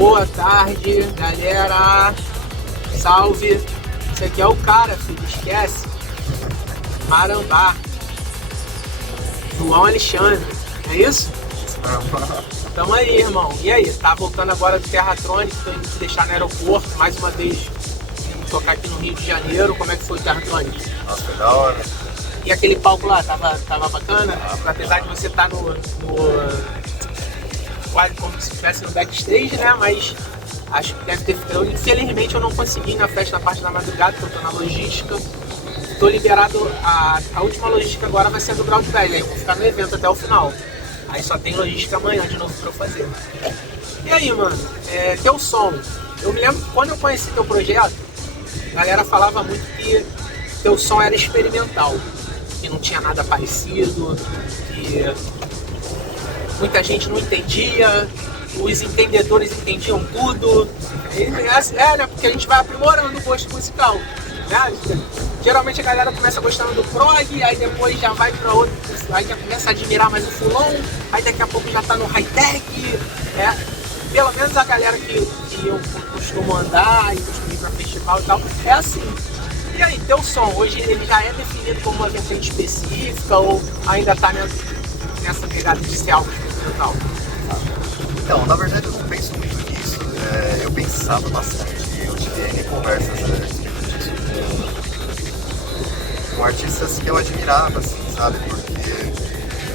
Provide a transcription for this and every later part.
Boa tarde, galera. Salve. Esse aqui é o cara, filho. Esquece. Marambá. João Alexandre. É isso? Tamo aí, irmão. E aí? Tá voltando agora do Terratronic. Tô indo te deixar no aeroporto. Mais uma vez, vim tocar aqui no Rio de Janeiro. Como é que foi o Terratronic? Nossa, foi da hora. E aquele palco lá, tava bacana? Apesar de você estar quase como se estivesse no backstage, né? Mas acho que deve ter ficado. Infelizmente eu não consegui ir na festa na parte da madrugada, porque eu tô na logística. Tô liberado, a última logística agora vai ser do Groundbag, aí eu vou ficar no evento até o final. Aí só tem logística amanhã de novo pra eu fazer. E aí, mano, teu som. Eu me lembro que quando eu conheci teu projeto, a galera falava muito que teu som era experimental, que não tinha nada parecido, que muita gente não entendia, os entendedores entendiam tudo. Né? Porque a gente vai aprimorando o gosto musical. Né? Geralmente a galera começa gostando do prog, aí depois já vai pra outro, aí já começa a admirar mais o fulon, aí daqui a pouco já tá no high-tech. Né? Pelo menos a galera que eu costumo andar e costumo ir pra festival e tal, é assim. E aí, teu som, hoje ele já é definido como uma vertente específica ou ainda tá nessa pegada de ser algo experimental? Então, na verdade eu não penso muito nisso. Eu pensava bastante, eu tive N conversas com artistas que eu admirava, assim, sabe? Porque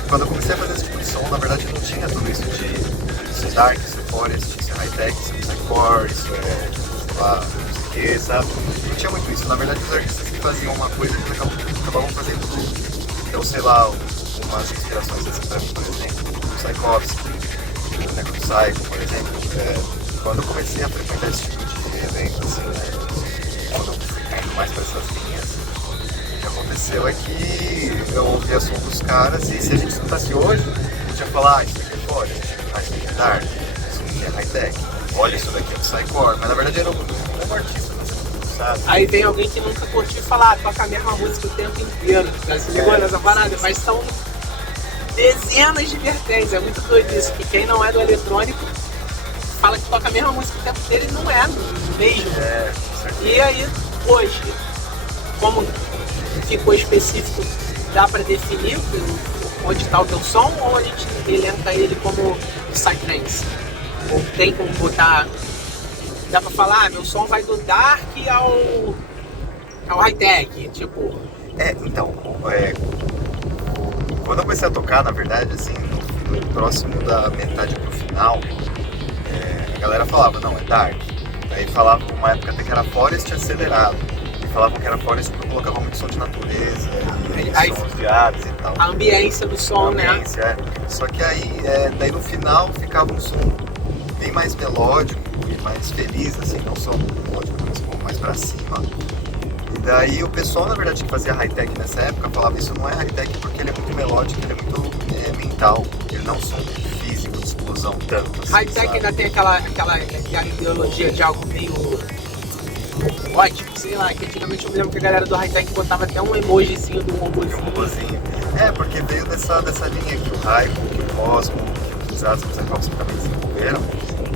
quando eu comecei a fazer esse tipo de som, na verdade não tinha tudo isso de dark, isso é forest, isso é high-tech, isso é psycore, isso é, sei lá, não sei o que, sabe? Não tinha muito isso. Na verdade os artistas que faziam uma coisa, eles acabavam fazendo tudo. Então, sei lá, umas inspirações assim pra mim, por exemplo, o Tchaikovsky, o Necropsycho, por exemplo. Quando eu comecei a frequentar esse tipo de evento, assim, né, quando eu fui caindo mais pra essas linhas, o que aconteceu é que eu ouvia som dos caras e se a gente escutasse hoje, a gente ia falar, isso aqui é forest, isso aqui é dark, isso aqui é high-tech, olha, isso daqui é psycore, mas na verdade era o mesmo artista, sabe? Aí vem alguém que nunca curtiu falar, toca a mesma música o tempo inteiro, já se ligou nessa parada, mas são dezenas de vertentes, é muito doido isso, que quem não é do eletrônico fala que toca a mesma música o tempo inteiro e não é mesmo. E aí, hoje, como ficou específico, dá pra definir onde está o teu som ou a gente elenca ele como psytrance? Ou tem como botar, dá pra falar, meu som vai do dark ao high-tech, tipo... Então, quando eu comecei a tocar, na verdade, assim, no próximo da metade pro final, a galera falava, não, é dark. Aí falavam uma época até que era forest acelerado. E falavam que era forest porque colocava muito som de natureza, e sons de aves e tal. A ambiência do som, né? Só que aí, daí no final ficava um som bem mais melódico e mais feliz, assim, não só melódico, mas um pouco mais pra cima. E daí o pessoal, na verdade, que fazia high-tech nessa época, falava isso não é high-tech porque ele é muito melódico, ele é muito mental, ele não é um som físico, de explosão tanto. Assim, high-tech ainda tem aquela ideologia de algo meio ótimo, sei lá, que antigamente eu me lembro que a galera do high-tech botava até um emojizinho do robôzinho. Porque veio dessa linha que o Raico, que o Cosmo, que os Atlas, os Tchaikovsky também desenvolveram,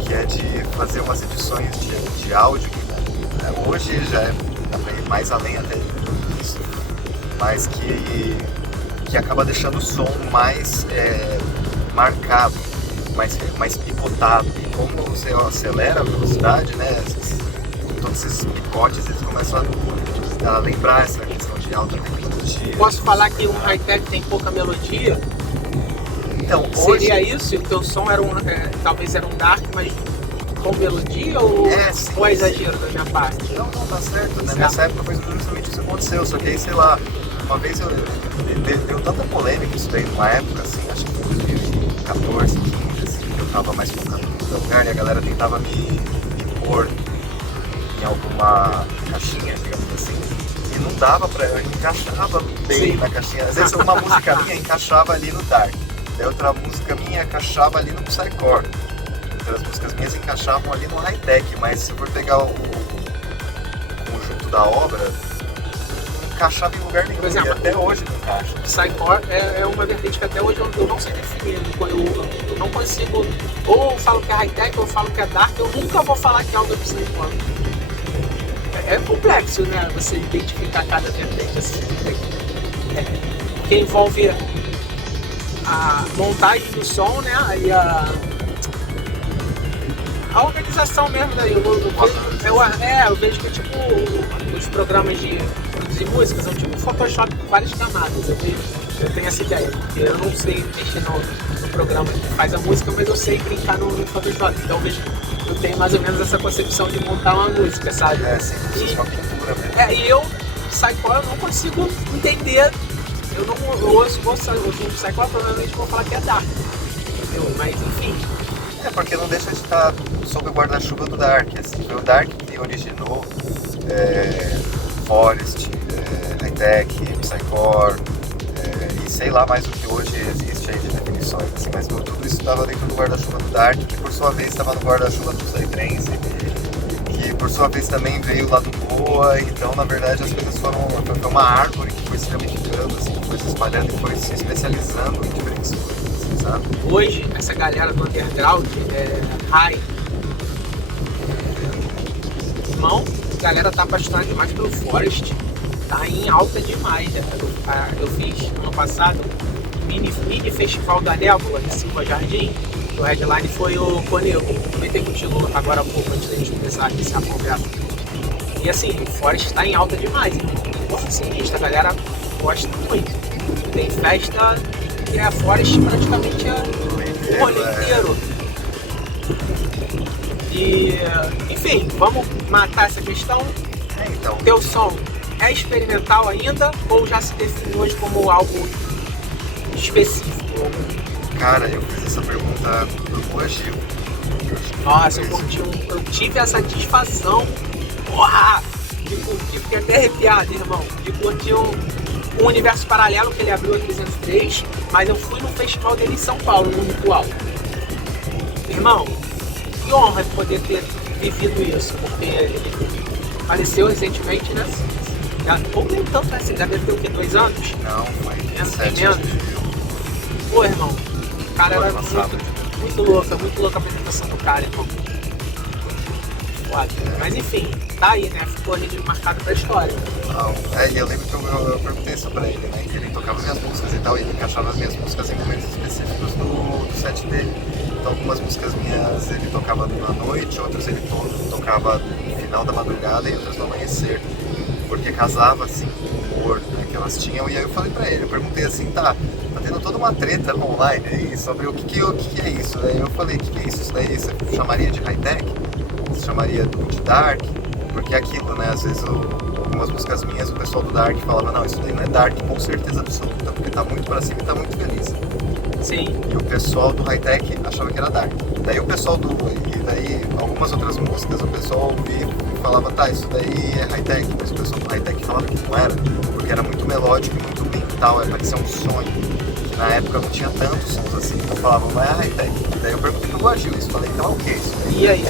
que é de fazer umas edições de áudio, né? Hoje já dá pra ir mais além até disso, mas que acaba deixando o som mais marcado, mais picotado. E como você acelera a velocidade, né, todos esses picotes eles começam a lembrar essa questão de alta tecnologia. Posso falar que um high-tech tem pouca melodia? Então, seria hoje... isso? O teu som era talvez era um dark, mas com melodia ou foi exagero da minha parte? Não, tá certo, né? Nessa época foi justamente isso que aconteceu, só que aí, sei lá, uma vez deu tanta polêmica isso daí numa época, assim, acho que foi 2014, 15, assim, que eu tava mais focado no lugar e a galera tentava me pôr em alguma caixinha, digamos assim, e não dava eu encaixava bem na caixinha. Às vezes uma música minha encaixava ali no dark, daí outra música minha encaixava ali no psycore. As músicas minhas encaixavam ali no high-tech, mas se for pegar o conjunto da obra, não encaixava em lugar nenhum. Por exemplo, até hoje não encaixa. Psycore é uma vertente que até hoje eu não sei definir. Eu não consigo, ou eu falo que é high-tech, ou eu falo que é dark, eu nunca vou falar que algo é psytrance. É complexo, né, você identificar cada vertente assim, que envolve a montagem do som, né, aí a organização mesmo daí, eu vejo que tipo os programas de produzir música são tipo Photoshop com várias camadas, eu tenho essa ideia, porque eu não sei mexer no programa que faz a música, mas eu sei brincar no Photoshop, então eu tenho mais ou menos essa concepção de montar uma música, sabe? Sim, uma cultura mesmo. E eu, Psycore, eu não consigo entender, eu ouço um Psycore, provavelmente vou falar que é dark, entendeu? Mas enfim. Porque não deixa de estar sob o guarda-chuva do Dark, assim, foi o Dark que originou Forest, High-Tech, Psycore, e sei lá mais o que hoje existe aí de definições, assim, mas tudo isso estava dentro do guarda-chuva do Dark, que por sua vez estava no guarda-chuva do Psytrance, que por sua vez também veio lá do Boa, então na verdade as coisas foi uma árvore que foi se ramificando, assim, que foi se espalhando e foi se especializando em diferentes coisas. Sabe? Hoje, essa galera do underground, high, irmão, a galera tá apaixonada demais pelo Forest, tá em alta demais. Eu fiz ano passado mini festival da Nébula de Silva Jardim, o headline foi o Conego, comentei contigo agora há pouco, antes da gente começar essa conversa. E assim, o Forest tá em alta demais, porra, sinistro, a galera gosta muito. Tem festa que é a Forest praticamente o rolê inteiro. E, enfim, vamos matar essa questão. Então. Teu som é experimental ainda ou já se define hoje como algo específico? Cara, eu fiz essa pergunta pro Boa Gil. Nossa, eu tive a satisfação, porra, de curtir, fiquei até arrepiado, irmão, de curtir um universo paralelo que ele abriu em 203, mas eu fui no festival dele em São Paulo, no Ritual. Irmão, que honra poder ter vivido isso, porque ele faleceu recentemente, né? Ou nem tanto assim, já deve ter o quê? 2 anos? Não, foi 7 anos. Pô, irmão, o cara era muito louco a apresentação do cara, irmão. Mas enfim, tá aí, né? Ficou ali marcado pra história. Não, eu lembro que eu perguntei isso pra ele, né? Que ele tocava minhas músicas e tal, e ele encaixava as minhas músicas em momentos específicos do set dele. Então algumas músicas minhas ele tocava na noite, outras ele tocava no final da madrugada e outras no amanhecer. Porque casava assim com o humor, né, que elas tinham, e aí eu falei pra ele, eu perguntei assim, tá tendo toda uma treta online aí sobre o que é isso, daí eu falei, o que é isso? Isso daí você chamaria de high-tech? Você chamaria de dark? Porque aquilo, né, às vezes algumas músicas minhas, o pessoal do dark falava, não, isso daí não é dark com certeza absoluta, porque tá muito pra cima e tá muito feliz. Sim. E o pessoal do high-tech achava que era dark. Daí o pessoal e daí algumas outras músicas o pessoal ouvia e falava, tá, isso daí é high-tech, mas o pessoal do high-tech falava que não era, porque era muito melódico e muito mental, parecia um sonho. Na época não tinha tantos sons assim, então falavam, não é high-tech. Daí eu perguntei pro Guagil isso, falei, então é o que isso? E aí?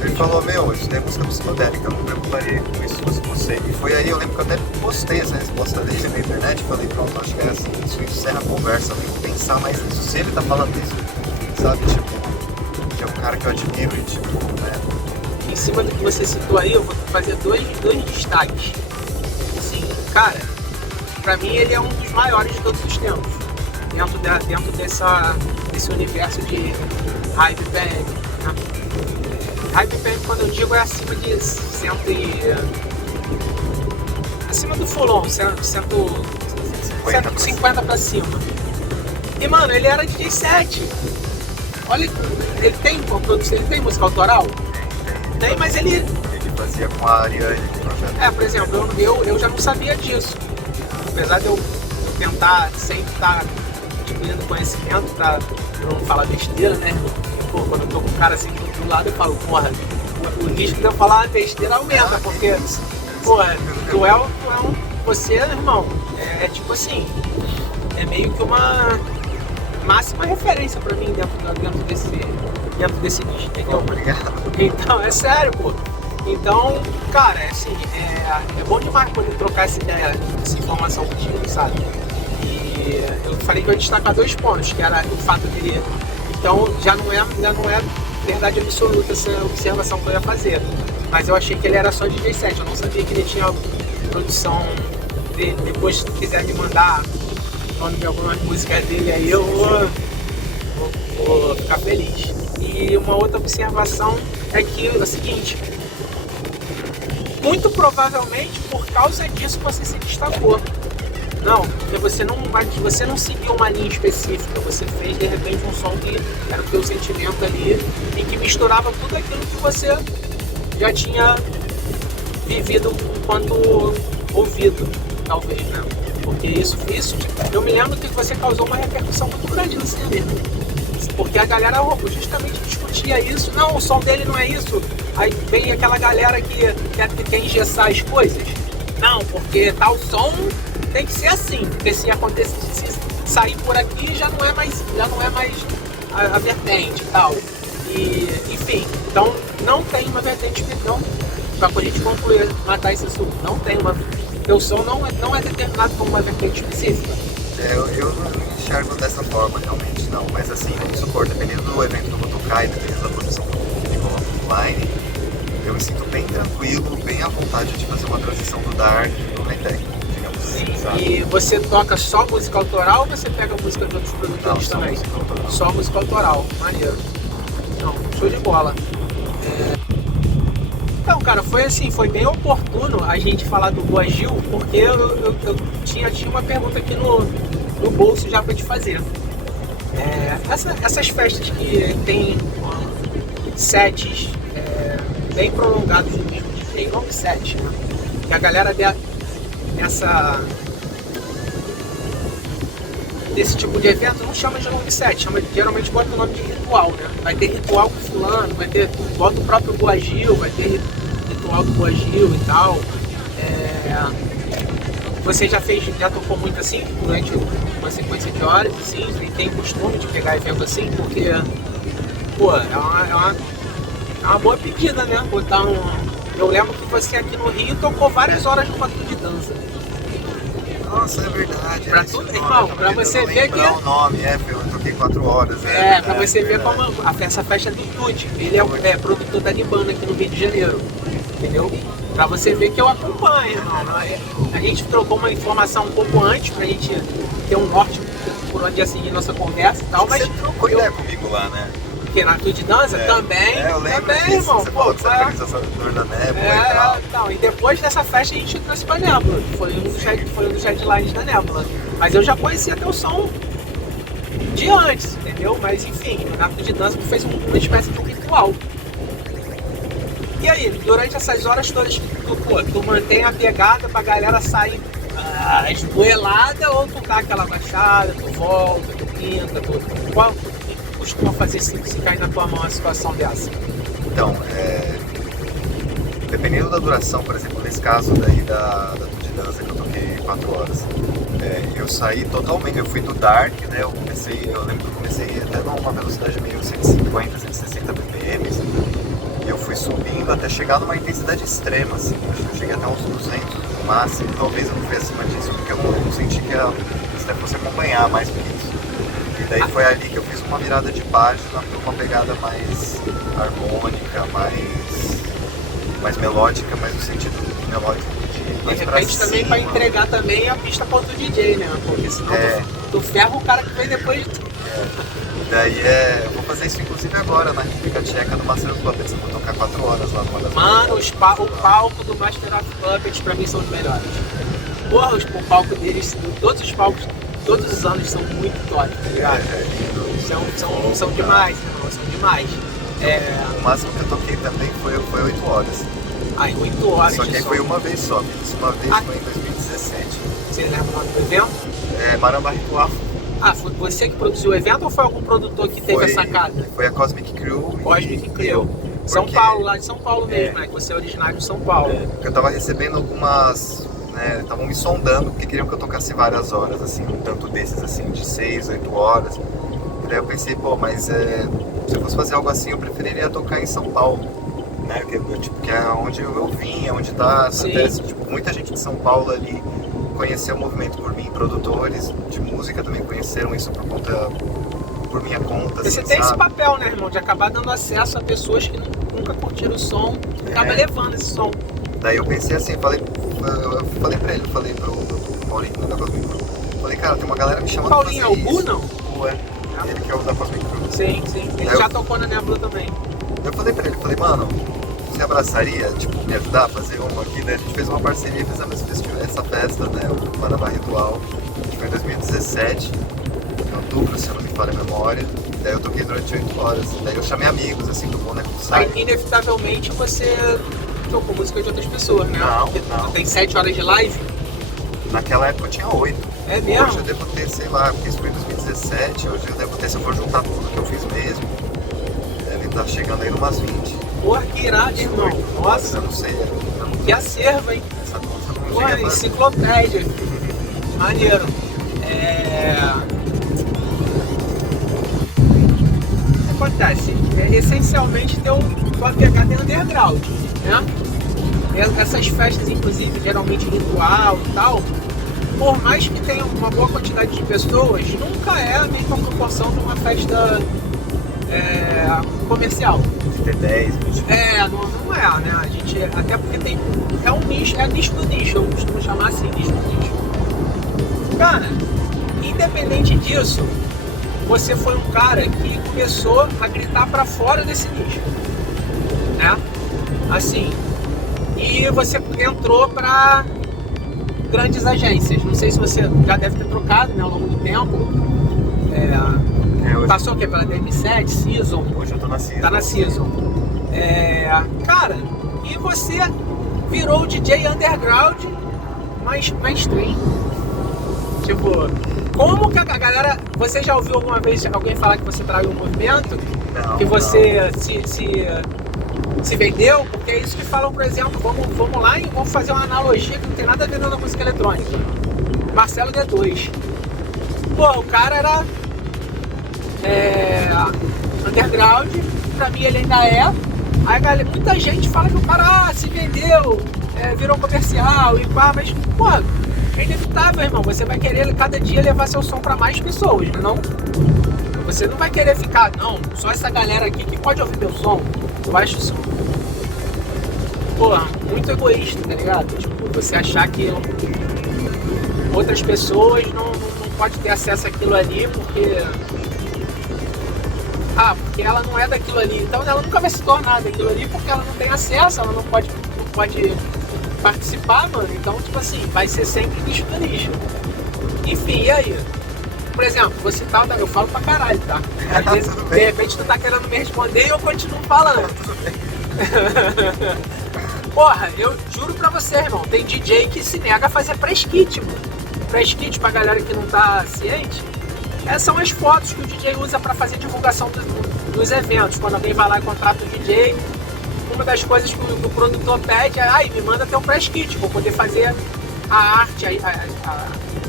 Ele falou, isso daí é música psicodélica, eu não preocuparia com isso se fosse você. E foi aí, eu lembro que eu até postei essa resposta dele na internet e falei, pronto, acho que isso encerra a conversa, eu nem vou pensar mais nisso. Se ele tá falando isso, sabe, tipo, que é um cara que eu admiro e tipo, né? Em cima do que você citou aí, eu vou fazer dois destaques. Assim, cara, pra mim ele é um dos maiores de todos os tempos. Dentro desse universo de hype band, né? Hype band, quando eu digo, é acima de acima do full-on, 150 pra cima. E mano, ele era DJ set. Olha, ele tem produção, ele tem música autoral? Tem, mas ele fazia com a Ariane no projeto. Por exemplo, eu já não sabia disso. Apesar de eu tentar sempre estar adquirindo conhecimento pra não falar besteira, né? Pô, quando eu tô com um cara assim do lado, eu falo, porra, o risco de eu falar besteira aumenta, porque, porra, você, irmão, é tipo assim, é meio que uma máxima referência pra mim dentro desse nicho, entendeu? Obrigado. Então, é sério, pô. Então, cara, é bom demais poder trocar essa ideia, essa informação contigo, sabe? E E eu falei que eu ia destacar 2 pontos, que era o fato dele. Então já não é verdade absoluta essa observação que eu ia fazer. Mas eu achei que ele era só DJ set, eu não sabia que ele tinha produção dele. Depois, se tu quiser me mandar o nome de algumas músicas dele aí, eu vou ficar feliz. E uma outra observação é que é o seguinte: muito provavelmente por causa disso você se destacou. Não, porque você não seguiu uma linha específica, você fez de repente um som que era o teu sentimento ali e que misturava tudo aquilo que você já tinha vivido enquanto ouvido, talvez, né? Porque isso, eu me lembro que você causou uma repercussão muito grande no cinema. Porque a galera justamente discutia isso. Não, o som dele não é isso. Aí vem aquela galera que quer engessar as coisas. Não, porque tal som tem que ser assim. Porque se sair por aqui já não é mais a vertente e tal. E, enfim, então não tem uma vertente, então, pra gente concluir, matar esse assunto, não tem uma. Teu som não é determinado por uma vertente específica. Eu não enxergo dessa forma, realmente, não. Mas assim, vamos supor, dependendo do evento que eu vou tocar e dependendo da produção que eu coloco online, eu me sinto bem tranquilo, bem à vontade de fazer uma transição do dark pro high-tech, digamos assim, sabe? E você toca só música autoral ou você pega música de outros produtores também? Só música autoral, maneiro. Não, show de bola. Então, cara, foi bem oportuno a gente falar do Boa Gil, porque eu tinha uma pergunta aqui no bolso já pra te fazer. Essas festas que tem sets bem prolongados do mesmo DJ, long set, né? Que a galera desse tipo de evento não chama de long set, geralmente bota o nome de ritual, né? Vai ter ritual com fulano, bota o próprio Boa Gil, vai ter ritual do Boa Gil e tal. Você já tocou muito assim, durante uma sequência de horas, assim, e tem costume de pegar evento assim, porque, pô, é uma boa pedida, né? Eu lembro que você aqui no Rio tocou várias horas no Quatro de Dança. Nossa, é verdade. Pra tudo, irmão, pra você ver que... o nome, eu toquei 4 horas. Pra você ver como essa festa é do Tuti. Ele é produtor da Libana aqui no Rio de Janeiro, entendeu? Pra você ver que eu acompanho, irmão. A gente trocou uma informação um pouco antes, pra gente ter um norte por onde ia seguir nossa conversa e tal, mas... Você trocou ideia comigo lá, né? Porque na Tudo de Dança também, eu lembro também, disso, irmão. você falou que você era organizador da Nébula e tal. Então, e depois dessa festa a gente trouxe pra Nébula, foi um dos headlines da Nébula. Mas eu já conhecia teu som de antes, entendeu? Mas enfim, o Nato de Dança fez uma espécie de um ritual. E aí, durante essas horas todas que tu mantém a pegada pra galera sair esgoelada, ou tu dá aquela baixada, tu volta, tu pinta, qual tu costuma fazer se cair na tua mão uma situação dessa? Então, dependendo da duração, por exemplo, nesse caso daí da Tudo de Dança que eu toquei 4 horas, eu saí totalmente, eu fui do dark, né? Eu lembro que eu comecei até numa velocidade meio 150, 160 bpm, e eu fui subindo até chegar numa intensidade extrema, assim, eu cheguei até uns 200 no máximo, talvez eu não fui acima disso, porque eu senti que isso até fosse acompanhar mais do que isso. E daí foi ali que eu fiz uma virada de página para uma pegada mais harmônica, mais melódica, mais no sentido melódico de repente também para entregar também a pista para outro DJ, né? Porque senão tu ferra o cara que vem depois de tu. Daí eu vou fazer isso inclusive agora na República Tcheca do Master of Puppets, eu vou tocar 4 horas lá numa das... Mano, o palco do Master of Puppets pra mim são os melhores. Porra, o palco deles, todos os palcos, todos os anos são muito top, tá ligado? São demais, irmão, são demais. O máximo que eu toquei também foi 8 horas. Em 8 horas. Só que aí foi uma vez só, fiz uma vez foi em 2017. Você lembra o nome do evento? Maramba Ritual. Foi você que produziu o evento ou foi algum produtor que teve a sacada? Foi a Cosmic Crew. Cosmic Crew. São Paulo, lá de São Paulo mesmo, né? Que você é originário de São Paulo. Porque eu tava recebendo algumas... estavam me sondando porque queriam que eu tocasse várias horas, assim, um tanto desses, assim, de 6, 8 horas. E daí eu pensei, mas se eu fosse fazer algo assim, eu preferiria tocar em São Paulo, né? Que é onde eu vim, é onde tá, até, muita gente de São Paulo ali conhecer o movimento por mim, produtores de música também conheceram isso por minha conta. Você assim, tem esse sabe? papel, né, irmão? De acabar dando acesso a pessoas que nunca curtiram o som, acaba levando esse som. Daí eu pensei assim, eu falei pra ele, falei pro Paulinho da Cosmic Crew. Falei, cara, tem uma galera me chamando Paulinho pra é fazer o Bu, isso. não? Bu, é. Ele que é o da Cosmic Crew. Sim. Ele Aí já tocou na Nebula também. Eu falei pra ele, mano, você abraçaria, tipo, me ajudar a fazer uma aqui, né? A gente fez uma parceria e fizemos essa festa, né? O Panamá Ritual. Acho que foi em 2017, em outubro, se eu não me falha a memória. Daí eu toquei durante 8 horas. Daí eu chamei amigos, assim, do Boneco do Sai. Aí, inevitavelmente, você tocou música de outras pessoas, né? Não, Porque não. tem 7 horas de live. Naquela época eu tinha 8. É mesmo? Hoje eu devo ter, sei lá, porque isso foi em 2017, hoje eu devo ter, se eu for juntar tudo que eu fiz mesmo, deve estar chegando aí numas 20. Porra, que irado, irmão. Nossa, Eu não sei, que acervo, hein? essa conta não Porra, chega pra... enciclopédia. Maneiro. O que acontece? Essencialmente tua pegada é underground, né? Essas festas, inclusive, geralmente ritual e tal, por mais que tenha uma boa quantidade de pessoas, nunca é a mesma proporção de uma festa comercial. De ter 10, 20. Não é, né? A gente, até porque é um nicho, é nicho do nicho, eu costumo chamar assim, nicho do nicho. Cara, independente disso, você foi um cara que começou a gritar pra fora desse nicho, né? Assim, e você entrou pra grandes agências. Não sei se você já deve ter trocado, né, ao longo do tempo. Passou o quê? Pela DM7, Season? Hoje eu tô na Season. Tá na Season. Cara, e você virou o DJ underground, mas mainstream. Tipo, como que a galera... Você já ouviu alguma vez alguém falar que você traiu o movimento? Não, que você se vendeu? Porque é isso que falam, por exemplo, vamos lá e vamos fazer uma analogia que não tem nada a ver na música eletrônica. Marcelo D2. Pô, o cara era underground, pra mim ele ainda é. Aí muita gente fala que o cara se vendeu, virou comercial e pá, mas pô, é inevitável, irmão. Você vai querer cada dia levar seu som pra mais pessoas, não? Você não vai querer ficar, não, só essa galera aqui que pode ouvir meu som. Eu acho isso, pô, muito egoísta, tá ligado? Tipo, você achar que outras pessoas não pode ter acesso àquilo ali porque ela não é daquilo ali, então ela nunca vai se tornar daquilo ali porque ela não tem acesso, ela não pode participar, mano. Então, tipo assim, vai ser sempre nicho do nicho. Enfim, e aí? Por exemplo, você tá, eu falo pra caralho, tá? Às vezes, de repente tu tá querendo me responder e eu continuo falando. Porra, eu juro pra você, irmão, tem DJ que se nega a fazer press kit, mano. Press kit pra galera que não tá ciente. Essas são as fotos que o DJ usa para fazer divulgação dos eventos. Quando alguém vai lá e contrata o DJ, uma das coisas que o produtor pede é: me manda teu press kit, vou poder fazer a arte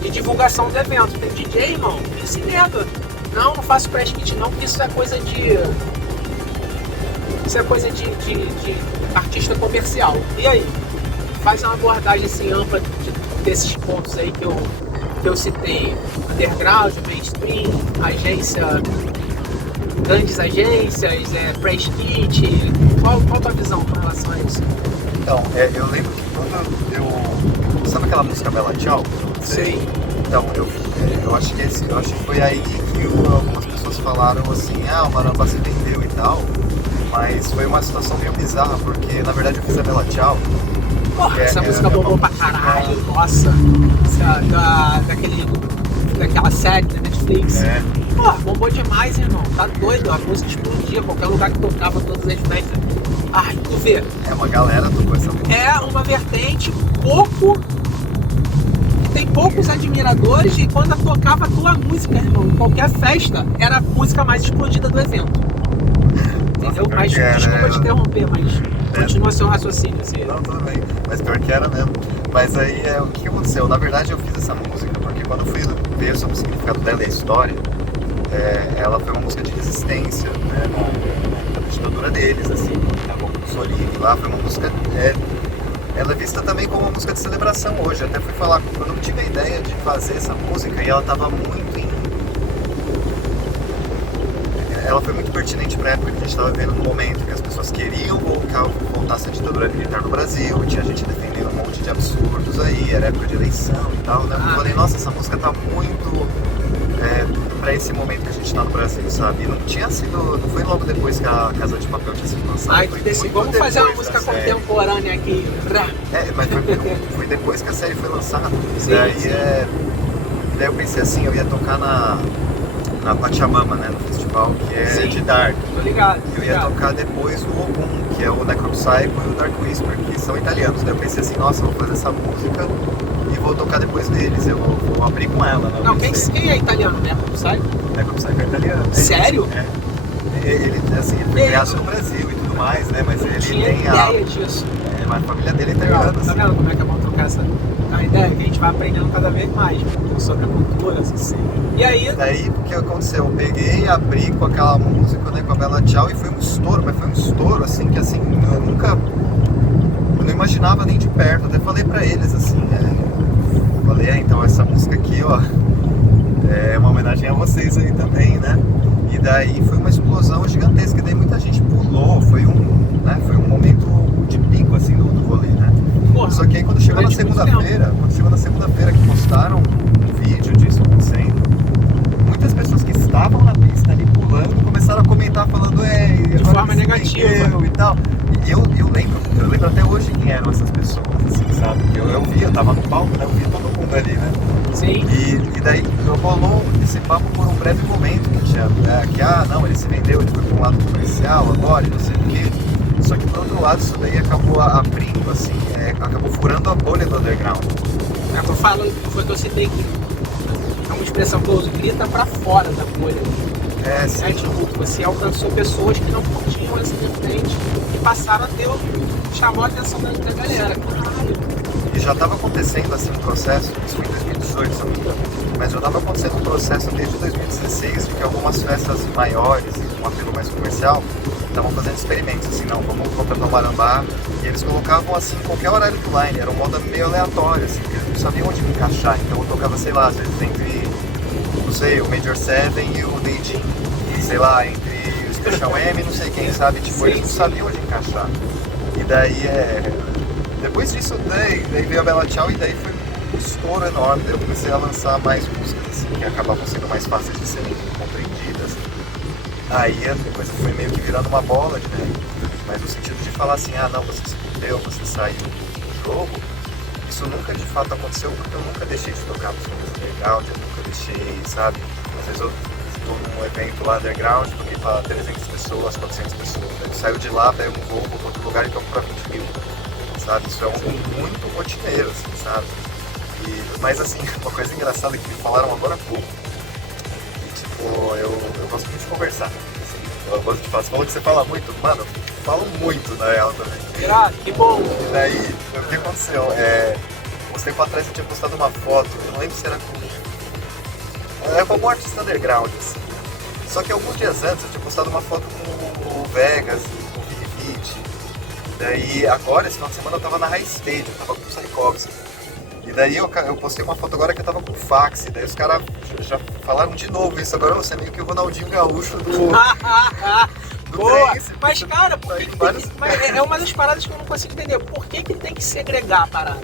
de divulgação do evento. Tem DJ, irmão, que se nega. Não faço press kit não, porque isso é coisa de artista comercial. E aí? Faz uma abordagem assim ampla desses pontos aí que eu citei: underground, mainstream, agência, grandes agências, press kit. Qual a tua visão com relação a isso? Então, eu lembro que quando eu... Sabe aquela música Bela Tchau? Sim. Então, eu acho que foi aí que algumas pessoas falaram assim: o Marambá se vendeu e tal. Mas foi uma situação meio bizarra, porque na verdade eu fiz a Bela Tchau. Porra, essa música bombou pra caralho, nossa. Daquela série da Netflix. Porra, bombou demais, irmão. Tá doido, a música explodia, qualquer lugar que tocava, todas as festas. Tu vê. Uma galera tocou essa música. É uma vertente tem poucos admiradores, e quando tocava a tua música, irmão, em qualquer festa, era a música mais explodida do evento. Entendeu? Mas desculpa te interromper, mas continua seu raciocínio assim. Não, tudo bem. Mas pior que era mesmo. Mas aí, o que aconteceu? Na verdade eu fiz essa música porque quando eu fui ver sobre o significado dela e a história, ela foi uma música de resistência, né, na ditadura deles, assim, na Mussolini lá, foi uma música ela é vista também como uma música de celebração hoje. Até fui falar, quando eu tive a ideia de fazer essa música, e ela tava muito em... Ela foi muito pertinente pra época que a gente estava vivendo no momento que as pessoas queriam voltar a ser ditadura militar no Brasil, tinha gente defendendo um monte de absurdos aí, era época de eleição e tal, né? Eu falei, nossa, essa música tá muito pra esse momento que a gente tá no Brasil, sabe? E não tinha sido, não foi logo depois que a Casa de Papel tinha sido lançada. Ai, vamos fazer uma música contemporânea aqui. Mas foi depois que a série foi lançada. Sim, Daí eu pensei assim, eu ia tocar na Pachamama, né, no festival, que é de Dark. Tô ligado. Eu ia tocar depois o Ogum, que é o Necropsycho e o Dark Whisper, que são italianos. Daí eu pensei assim, nossa, eu vou fazer essa música e vou tocar depois deles, eu vou abrir com ela, né? Não, quem é italiano, né? Necropsycho é italiano. Sério? Ele assim, ele foi criado no Brasil e tudo mais, né, mas ele tinha tem ideia disso. Mas a família dele é italiana. Tá vendo como é que é bom trocar essa ideia? Que a gente vai aprendendo cada vez mais sobre a cultura, assim. E aí? Daí o que aconteceu? Eu peguei, abri com aquela música, né, com a Bella Ciao, e foi um estouro, mas foi um estouro, assim, que assim, eu não imaginava nem de perto. Até falei pra eles, assim, falei, então essa música aqui, ó, é uma homenagem a vocês aí também, né? E daí foi uma explosão gigantesca, e daí muita gente pulou, foi um momento de pico, assim, do rolê, né? Porra, só que aí quando chegou na segunda-feira que postaram um vídeo disso acontecendo, muitas pessoas que estavam na pista ali pulando começaram a comentar falando de forma negativa e tal. E eu lembro até hoje quem eram essas pessoas, assim, sabe? Eu vi, eu tava no palco, né? Eu vi todo mundo ali, né? Sim. E daí rolou esse papo por um breve momento que não, ele se vendeu, ele foi pra um lado comercial agora e não sei o quê. Só que por outro lado isso daí acabou abrindo, assim, acabou furando a bolha do underground. Eu falo, foi que eu citei que é uma expressão que eu uso, grita pra fora da bolha. Sim. Tipo, você alcançou pessoas que não curtiam essa vertente e passaram a ter, chamou a atenção da galera. Caralho. E já estava acontecendo assim um processo, isso foi em 2018, se não me engano, mas já estava acontecendo um processo desde 2016 de que algumas festas maiores e com um apelo mais comercial estavam fazendo experimentos, assim, não, vamos contratar um marambá, e eles colocavam assim qualquer horário do line, era um modo meio aleatório, assim, porque eles não sabiam onde me encaixar, então eu tocava, sei lá, às vezes entre, não sei, o Major 7 e o Beijing, sei lá, entre o Special M e não sei quem, sabe, tipo, eles não sabiam onde encaixar. E daí depois disso, daí veio a Bella Ciao e daí foi um estouro enorme. Daí eu comecei a lançar mais músicas assim, que acabavam sendo mais fáceis de serem compreendidas. Aí a coisa foi meio que virando uma bola de neve. Mas no sentido de falar assim, não, você se fudeu, você saiu do jogo. Isso nunca de fato aconteceu porque eu nunca deixei de tocar música underground, eu nunca deixei, sabe? Às vezes eu estou num evento lá underground, toquei para 300 pessoas, 400 pessoas. Eu saio de lá, pego um voo para outro lugar e toco para 20 mil. Sabe? Isso é muito rotineiro, assim, sabe? Mas assim, uma coisa engraçada que me falaram agora há pouco. E, tipo, eu gosto muito de conversar. Assim, eu gosto de falar. Você falou que você fala muito, mano, eu falo muito na real também. Que bom! E daí, o que aconteceu? Uns tempo atrás eu tinha postado uma foto, eu não lembro se era com. Era como um artista underground, assim. Só que alguns dias antes eu tinha postado uma foto com o Vegas, com o Vini Vitti. Daí agora, esse final de semana eu tava na High Stage, eu tava com o Tchaikovsky. E daí eu postei uma foto agora que eu tava com o Fax, daí os caras já falaram de novo isso, agora você é meio que o Ronaldinho Gaúcho do Boa! Dance, Mas cara, por que é uma das paradas que eu não consigo entender, por que ele tem que segregar a parada?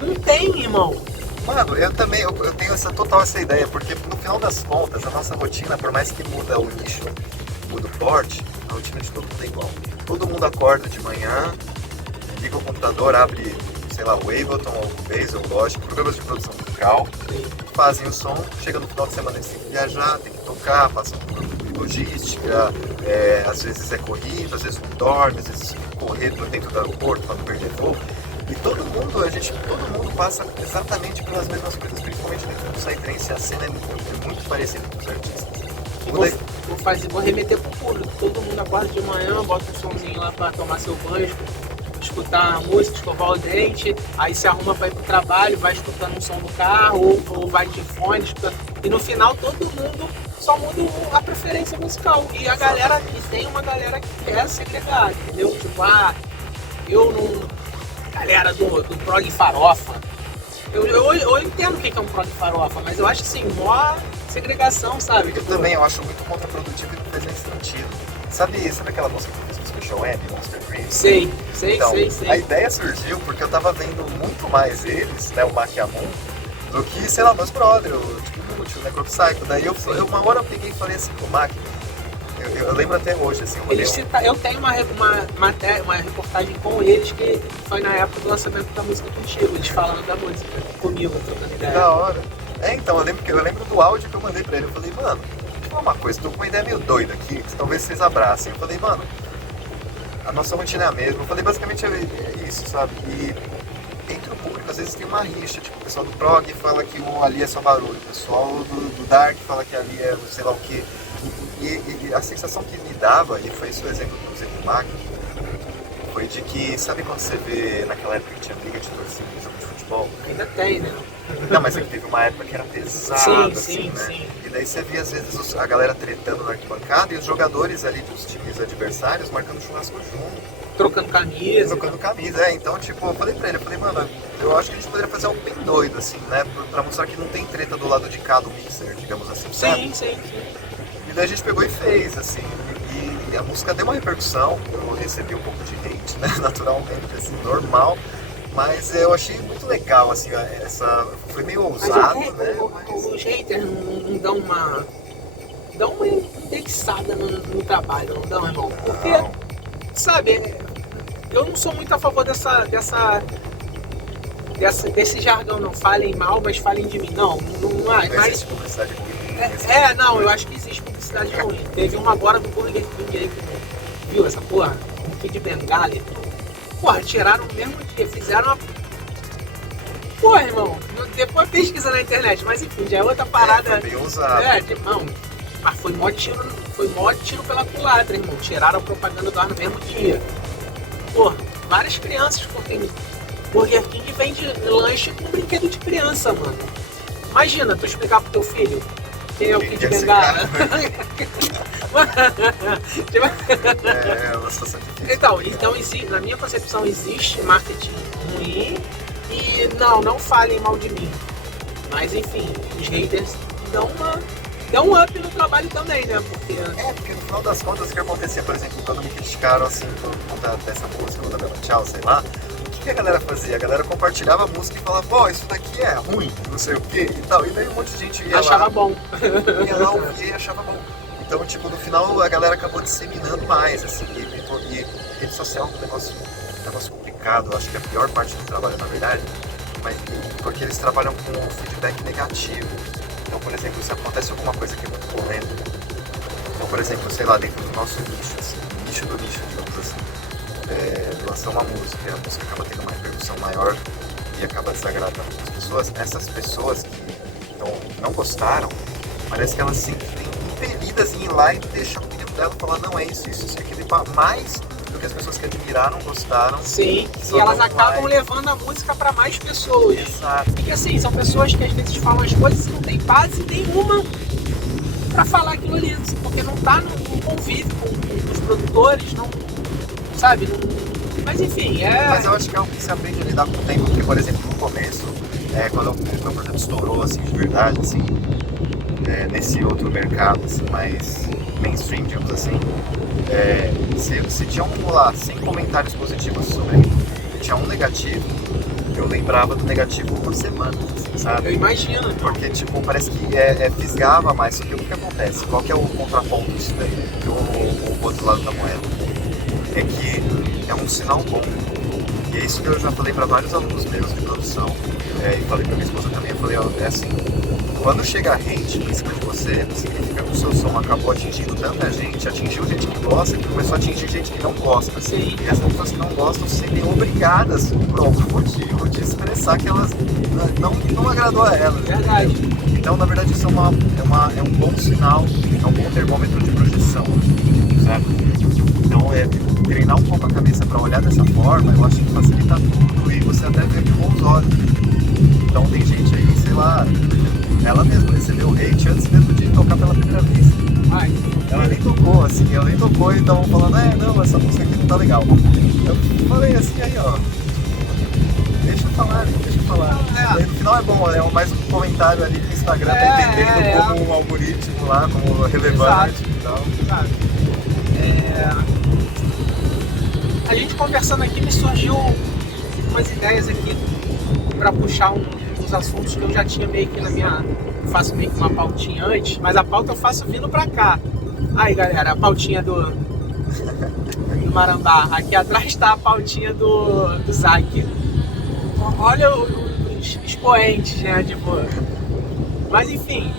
Não tem, irmão! Mano, eu também, eu tenho total essa ideia, porque no final das contas, a nossa rotina, por mais que muda o nicho, muda o porte, a rotina de todo mundo é igual. Todo mundo acorda de manhã, liga o computador, abre, sei lá, o Ableton ou o Cubase ou o Logic, programas de produção musical, fazem o som, chega no final de semana eles têm que viajar, tem que tocar, passam por logística, às vezes é corrida, às vezes não dorme, às vezes correr dentro do aeroporto para não perder voo. E todo mundo passa exatamente pelas mesmas coisas, principalmente dentro do Psytrance, a cena é muito parecida com os artistas. Vou remeter pro público. Todo mundo acorda de manhã, bota um somzinho lá pra tomar seu banho, escutar a música, escovar o dente, aí se arruma pra ir pro trabalho, vai escutando um som no carro, ou vai de fone, escutando. E no final todo mundo só muda a preferência musical. E a galera, e tem uma galera que quer segregar, entendeu? Tipo, eu galera do prog farofa. Eu entendo o que é um prog farofa, mas eu acho assim, mó segregação, sabe? Eu também, eu acho muito contraprodutivo e não faz nem sentido. Sabe aquela música que fez o Special M, Monster Green? Sei. A ideia surgiu porque eu tava vendo muito mais eles, né, o Maquiamon, do que, sei lá, meus brother, tipo, o Mútil, né, Necropsycho. Daí uma hora eu peguei e falei assim, o Mac, eu lembro até hoje, assim, eu tenho uma reportagem com eles que foi na época do lançamento da música contigo, eles falando da música comigo, trocando ideia. Da hora. Então, eu lembro do áudio que eu mandei pra ele, eu falei, mano, deixa eu falar uma coisa, tô com uma ideia meio doida aqui, que talvez vocês abracem. Eu falei, mano, a nossa rotina é a mesma. Eu falei, basicamente é isso, sabe? E entre o público, às vezes tem uma rixa, tipo, o pessoal do prog fala que ali é só barulho, o pessoal do dark fala que ali é sei lá o quê. E a sensação que me dava, e foi esse o exemplo que eu usei com o Mac, foi de que, sabe quando você vê naquela época que tinha briga de torcida no jogo de futebol? Ainda tem, né? Não, mas é que teve uma época que era pesado, assim, né? Sim. E daí você via, às vezes, a galera tretando na arquibancada e os jogadores ali dos times adversários marcando churrasco junto. Trocando camisa. Então, tipo, eu falei pra ele, mano, eu acho que a gente poderia fazer algo bem doido, assim, né? Pra mostrar que não tem treta do lado de cá do mixer, digamos assim, sabe? Sim. E daí a gente pegou e fez, assim, e a música deu uma repercussão, eu recebi um pouco de hate, né, naturalmente, assim, normal. Mas eu achei muito legal, assim, foi meio ousado, né? Os haters não dão uma indexada no trabalho, não dão, irmão? Porque, sabe, eu não sou muito a favor desse jargão, não. Falem mal, mas falem de mim. Não existe publicidade ruim. Não, eu acho que existe publicidade ruim. Teve uma agora do Burger King aí, que viu essa porra? Um Kid Bengala. Porra, tiraram o mesmo dia, fizeram uma... Porra, irmão, depois pesquisa na internet, mas enfim, já é outra parada. Foi bem usado. Irmão, mas foi mó tiro pela culatra, irmão. Tiraram a propaganda do ar no mesmo dia. Porra, várias crianças, porque Burger King vende lanche com brinquedo de criança, mano. Imagina, tu explicar pro teu filho quem é o Kid Bengala. É uma situação difícil. Então na minha concepção existe marketing ruim e não falem mal de mim. Mas enfim, os haters dão um up no trabalho também, né? Porque no final das contas o que acontecia, por exemplo, quando me criticaram assim por conta dessa música, ou da Bela Tchau, sei lá, o que a galera fazia? A galera compartilhava a música e falava, pô, isso daqui é ruim, não sei o que e tal. E daí um monte de gente ia achava bom. Ia lá ouvir e achava bom. Então, tipo, no final a galera acabou disseminando mais, assim, e rede social é um negócio complicado. Eu acho que é a pior parte do trabalho, na verdade, porque eles trabalham com feedback negativo. Então, por exemplo, se acontece alguma coisa que é muito polêmica, então, por exemplo, sei lá, dentro do nosso nicho, assim, nicho do nicho, digamos assim, lançar uma música, e a música acaba tendo uma repercussão maior e acaba desagradando as pessoas, essas pessoas que não gostaram, parece que elas se sentem impelidas em ir lá e deixar a opinião dela falar, não, é isso, aquilo, mais do que as pessoas que admiraram, gostaram. Sim, e elas acabam levando a música para mais pessoas. Exato. Porque assim, são pessoas que às vezes falam as coisas e não tem base nenhuma para falar aquilo ali, porque não tá no convívio com os produtores, não, sabe? Mas enfim, Mas eu acho que é algo que se aprende a lidar com o tempo, porque, por exemplo, no começo, quando o meu projeto estourou, assim, de verdade, assim, nesse outro mercado, assim, mais mainstream, digamos assim, se tinha lá 100 comentários positivos sobre mim e tinha um negativo, eu lembrava do negativo por semana, assim, sabe? Eu imagino. Porque, tipo, parece que fisgava mais. Só que o que acontece? Qual que é o contraponto disso daí? O outro lado da moeda? É que é um sinal bom. E é isso que eu já falei para vários alunos meus de produção, e falei para minha esposa também, eu falei, é assim, quando chega hate em cima de você, significa que o seu som acabou atingindo tanta gente, atingiu gente que gosta, que começou a atingir gente que não gosta. Sim. E as pessoas que não gostam se sentem obrigadas, por algum motivo, de expressar que elas não agradou a elas. Verdade. Então, na verdade, isso é um bom sinal, é um bom termômetro de projeção, certo? Então, treinar um pouco a cabeça para olhar dessa forma, eu acho que facilita tudo e você até vê de bons olhos. Então, tem gente aí, sei lá, ela mesma recebeu hate antes mesmo de tocar pela primeira vez. Ai. Ela nem tocou, e estavam falando, não, essa música aqui não tá legal. Eu falei assim, aí ó, deixa eu falar. É. E no final é bom, é mais um comentário ali que o Instagram tá entendendo como um algoritmo lá, como relevante e tal. Exato. A gente conversando aqui me surgiu umas ideias aqui pra puxar uns assuntos que eu já tinha meio que na minha... Faço meio que uma pautinha antes, mas a pauta eu faço vindo pra cá. Aí galera, a pautinha do Marambá. Aqui atrás tá a pautinha do Zac. Olha os expoentes, né? Tipo... Mas enfim,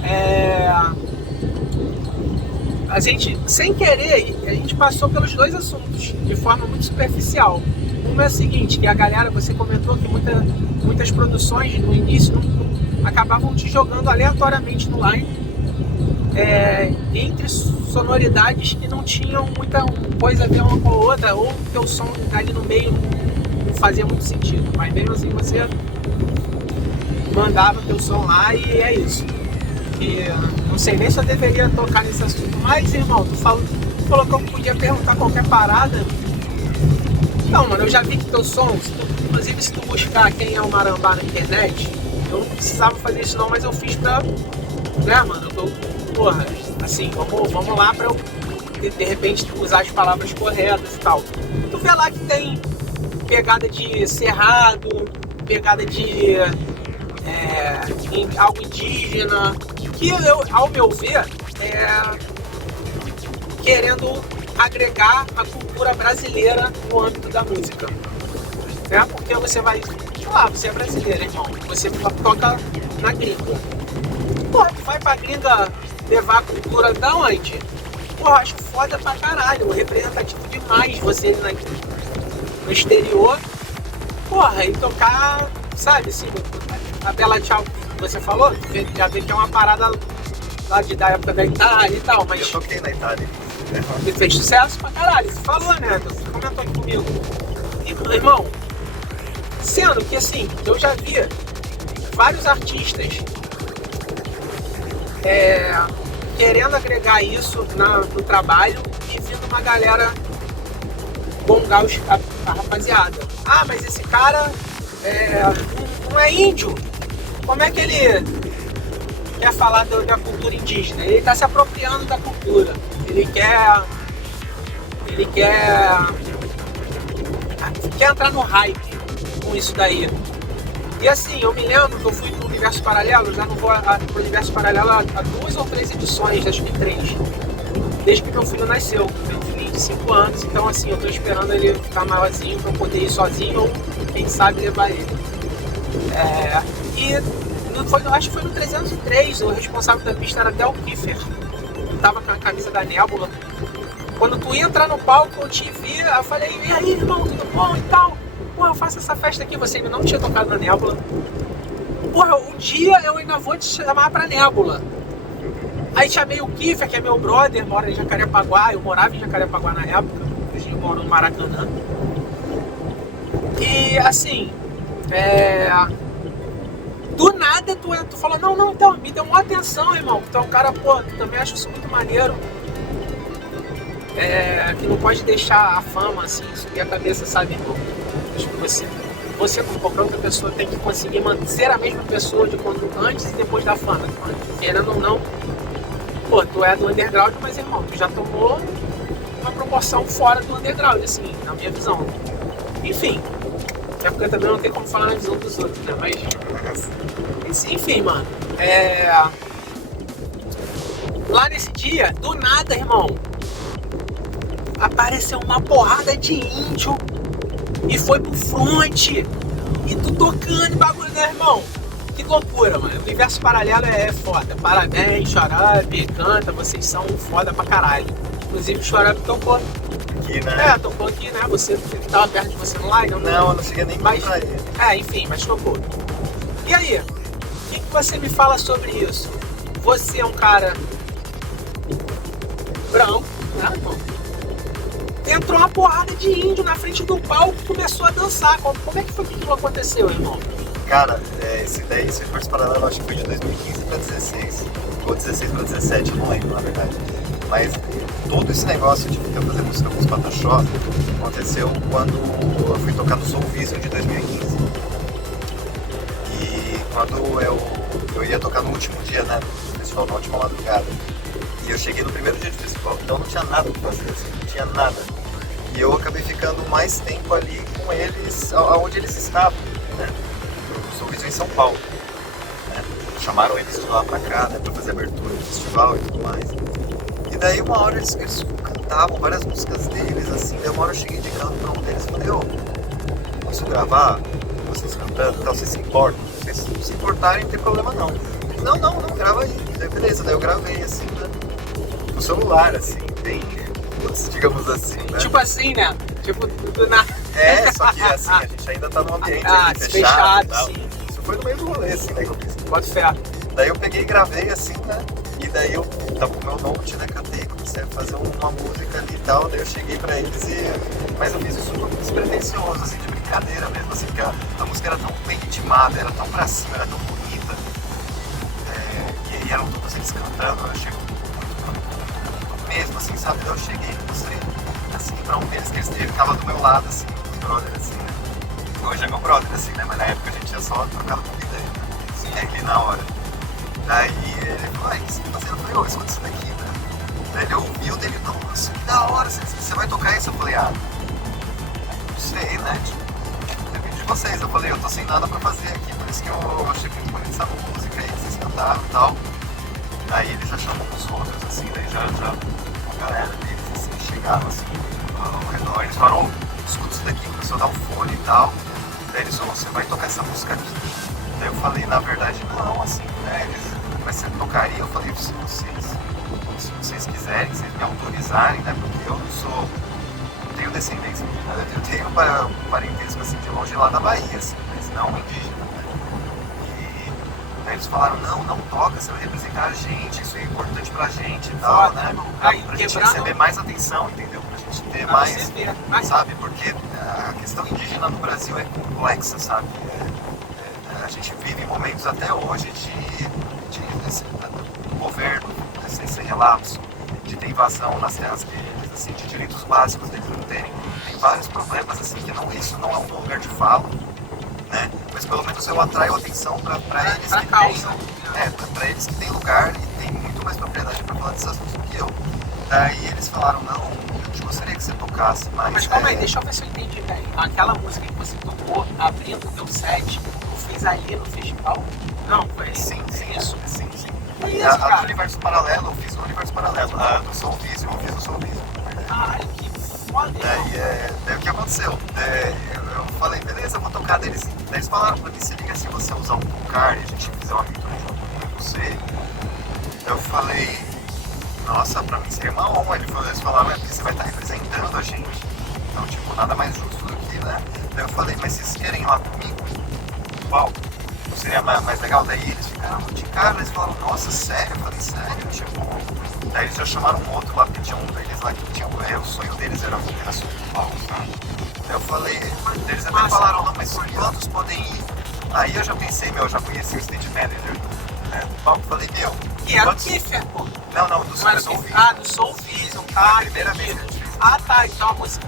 a gente, sem querer, a gente passou pelos dois assuntos de forma muito superficial. Uma é a seguinte, que a galera, você comentou que muitas produções no início acabavam te jogando aleatoriamente no line, entre sonoridades que não tinham muita coisa a ver uma com a outra, ou que o som ali no meio não fazia muito sentido, mas mesmo assim você mandava teu som lá e é isso. E não sei nem se eu deveria tocar nesse assunto, mas irmão, tu falou que eu podia perguntar qualquer parada. Não, mano, eu já vi que teu som, inclusive se tu buscar quem é o Marambá na internet, eu não precisava fazer isso não, mas eu fiz pra, né, mano, porra, assim, vamos lá pra eu, de repente, usar as palavras corretas e tal. Tu vê lá que tem pegada de cerrado, pegada de algo indígena, que eu, ao meu ver, querendo agregar a cultura brasileira no âmbito da música, né? Porque você vai, sei lá, você é brasileiro, irmão, você toca na gringa. Porra, tu vai pra gringa levar a cultura da onde? Porra, acho foda pra caralho, representativo demais você no exterior, porra, e tocar, sabe, assim, a Bela Tchau que você falou, já vê que é uma parada lá da época da Itália e tal, mas... Eu toquei na Itália. E fez sucesso pra caralho, você falou, né? Você comentou aqui comigo. E, irmão, sendo que assim, eu já vi vários artistas querendo agregar isso no trabalho e vindo uma galera gongar a rapaziada. Ah, mas esse cara não é índio. Como é que ele quer falar da cultura indígena? Ele está se apropriando da cultura. Ele quer entrar no hype com isso daí. E assim, eu me lembro que eu fui pro Universo Paralelo, já não vou pro Universo Paralelo há 2 ou 3 edições, acho que 3. Desde que meu filho nasceu, meu filho de 5 anos, então assim, eu tô esperando ele ficar maiorzinho pra eu poder ir sozinho ou quem sabe levar ele. Acho que foi no 303, o responsável da pista era Del Kiefer. Tava com a camisa da Nébula. Quando tu ia entrar no palco, eu te vi, eu falei, e aí, irmão, tudo bom e tal? Pô, eu faço essa festa aqui, você ainda não tinha tocado na Nébula. Porra, um dia eu ainda vou te chamar pra Nébula. Aí chamei o Kiefer, que é meu brother, mora em Jacarepaguá, eu morava em Jacarepaguá na época, hoje eu moro no Maracanã. E assim, do nada tu falou, não, então, me deu uma atenção, irmão. Tu é um cara, pô, tu também acha isso muito maneiro. Que não pode deixar a fama, assim, subir a cabeça, sabe, irmão? Acho que você como qualquer outra pessoa, tem que conseguir ser a mesma pessoa de quando antes e depois da fama. Querendo ou não, pô, tu é do underground, mas, irmão, tu já tomou uma proporção fora do underground, assim, na minha visão. Enfim. É porque também não tem como falar na visão dos outros, né? Mas... Enfim, mano. Lá nesse dia, do nada, irmão, apareceu uma porrada de índio e foi pro front. E tu tocando bagulho, né, irmão? Que loucura, mano. O Universo Paralelo é foda. Parabéns, Xarope, canta, vocês são foda pra caralho. Inclusive o Xarope tocou. Aqui, né? Tocou aqui, né? Você tava perto de você no live? Não, eu não cheguei nem mais. Enfim, mas tocou. E aí? O que você me fala sobre isso? Você é um cara branco, né, irmão? Entrou uma porrada de índio na frente do palco e começou a dançar. Como é que foi que aquilo aconteceu, irmão? Cara, esse Universo Paralelo acho que foi de 2015 pra 16. Ou 16 pra 17, não lembro, na verdade. Mas todo esse negócio de eu fazer música com os Patoshop aconteceu quando eu fui tocar no Soul Vision de 2015. quando eu ia tocar no último dia, né, do festival, na última madrugada. E eu cheguei no primeiro dia de festival, então não tinha nada pra fazer, assim, não tinha nada. E eu acabei ficando mais tempo ali com eles, aonde eles estavam, né? Eu sou visto em São Paulo, né? Chamaram eles de lá pra cá, né, pra fazer abertura do festival e tudo mais. E daí uma hora eles cantavam várias músicas deles, assim, daí uma hora eu cheguei de canto pra um deles e falei, posso gravar vocês cantando, então vocês se importam? Se vocês se importarem, não tem problema não. Não, grava aí. Daí beleza, daí eu gravei assim, né? No celular, assim, bem, digamos assim, né? Tipo assim, né? Tipo, na... Só que assim, a gente ainda tá num ambiente fechado e tal. sim. Isso foi no meio do rolê, assim, né? Que eu fiz. Bota fé. Daí eu peguei e gravei assim, né? E daí eu tava com o meu note, né? Cantei, comecei a fazer uma música ali e tal. Daí eu cheguei pra eles mas eu fiz isso tudo despretensioso, assim, de brincadeira mesmo, assim, porque a música era tão bem ritmada, era tão pra cima, era tão bonita. E eram todos eles cantando, eu chego mesmo, assim, sabe? Daí eu cheguei e mostrei, assim, pra um deles, que ele tava do meu lado, assim, os brothers, assim, né? Hoje é meu brother, assim, né? Mas na época a gente tinha só trocado comida assim, ali na hora. Daí ele falou, o que você tá fazendo? Eu falei, escuta isso daqui, né? Daí ele ouviu, dele, nossa, que da hora, você vai tocar isso? Eu falei, não sei, né? Depende de vocês. Eu falei, eu tô sem nada pra fazer aqui, por isso que eu achei muito bonita essa música aí, que vocês cantaram e tal. Daí ele já chamou os outros, assim, daí já a galera deles, assim, chegaram, assim, ao redor, eles falaram, escuta isso daqui, começou a dar um fone e tal. Daí eles falaram, você vai tocar essa música aqui? Daí eu falei, na verdade, não, assim, né, mas você tocaria? Eu falei, se vocês quiserem, se vocês me autorizarem, né, porque eu não sou, não tenho descendência, né, eu tenho um parentesco, assim, de longe lá da Bahia, assim, mas não indígena, né, e daí eles falaram, não toca, você vai representar a gente, isso é importante pra gente e tal, né, pra gente receber mais atenção, entendeu, pra gente ter mais, sabe, porque a questão indígena no Brasil é complexa, sabe, a gente vive momentos até hoje de governo, esse relapso, de ter invasão nas terras deles, assim, de direitos básicos deles não terem. Tem vários problemas, assim, que isso não é um lugar de fala, né? Mas pelo menos eu atraio atenção para eles que têm, para eles que têm lugar e tem muito mais propriedade para falar dessas coisas do que eu. Daí eles falaram, não, eu gostaria que você tocasse, Mas calma aí, deixa eu ver se eu entendi, velho. Aquela música que você tocou, abrindo o teu set, fez ali no festival? Não, foi sim, isso? Sim. Isso, A do Universo Paralelo, eu fiz o Universo Paralelo. A do Soulvisio, eu fiz o Soulvisio. Ai, que foda. Daí o que aconteceu? Eu falei, beleza, eu vou tocar deles. Daí eles falaram pra mim, se liga, se você usar um vocal e a gente fizer uma aventura junto com você. Eu falei, nossa, pra mim seria uma honra. Eles falaram, porque você vai estar representando a gente. Então, tipo, nada mais justo do que, né? Daí eu falei, mas vocês querem ir lá comigo? Qual? Seria mais legal? Daí eles ficaram de cara, eles falaram, nossa, sério? Eu falei, sério? Tipo, daí eles já chamaram um outro lá, porque tinha um deles lá que tinha o sonho deles era subir no palco, sabe? Daí eu falei, eles até falaram, não, mas quantos podem ir? Aí eu já pensei, eu já conheci o stage manager do palco, falei, que era o Kiffer, pô? Não, do Soulvisio. Do Soulvisio, a primeira vez que a gente fez. Tá, então a música.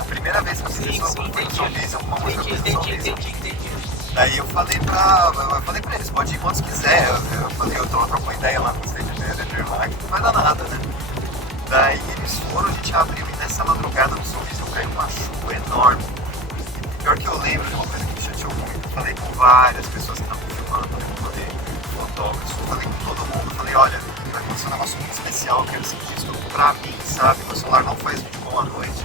A primeira vez que eu fiz isso foi no Soulvisio, uma música que eu fiz no Soulvisio. Entendi. Daí eu falei pra eles, pode ir quantos quiser. Eu falei, eu troco uma ideia lá com o stage manager lá, que não vai dar nada, né? Daí eles foram, a gente abriu e nessa madrugada no Soulvisio caiu uma chuva enorme. Pior que eu lembro de uma coisa que me chateou muito. Eu falei com várias pessoas que estavam filmando, falei fotógrafos, falei com todo mundo, falei, olha, vai acontecer um negócio muito especial, eu quero sentir isso pra mim, sabe? Meu celular não faz muito bom à noite.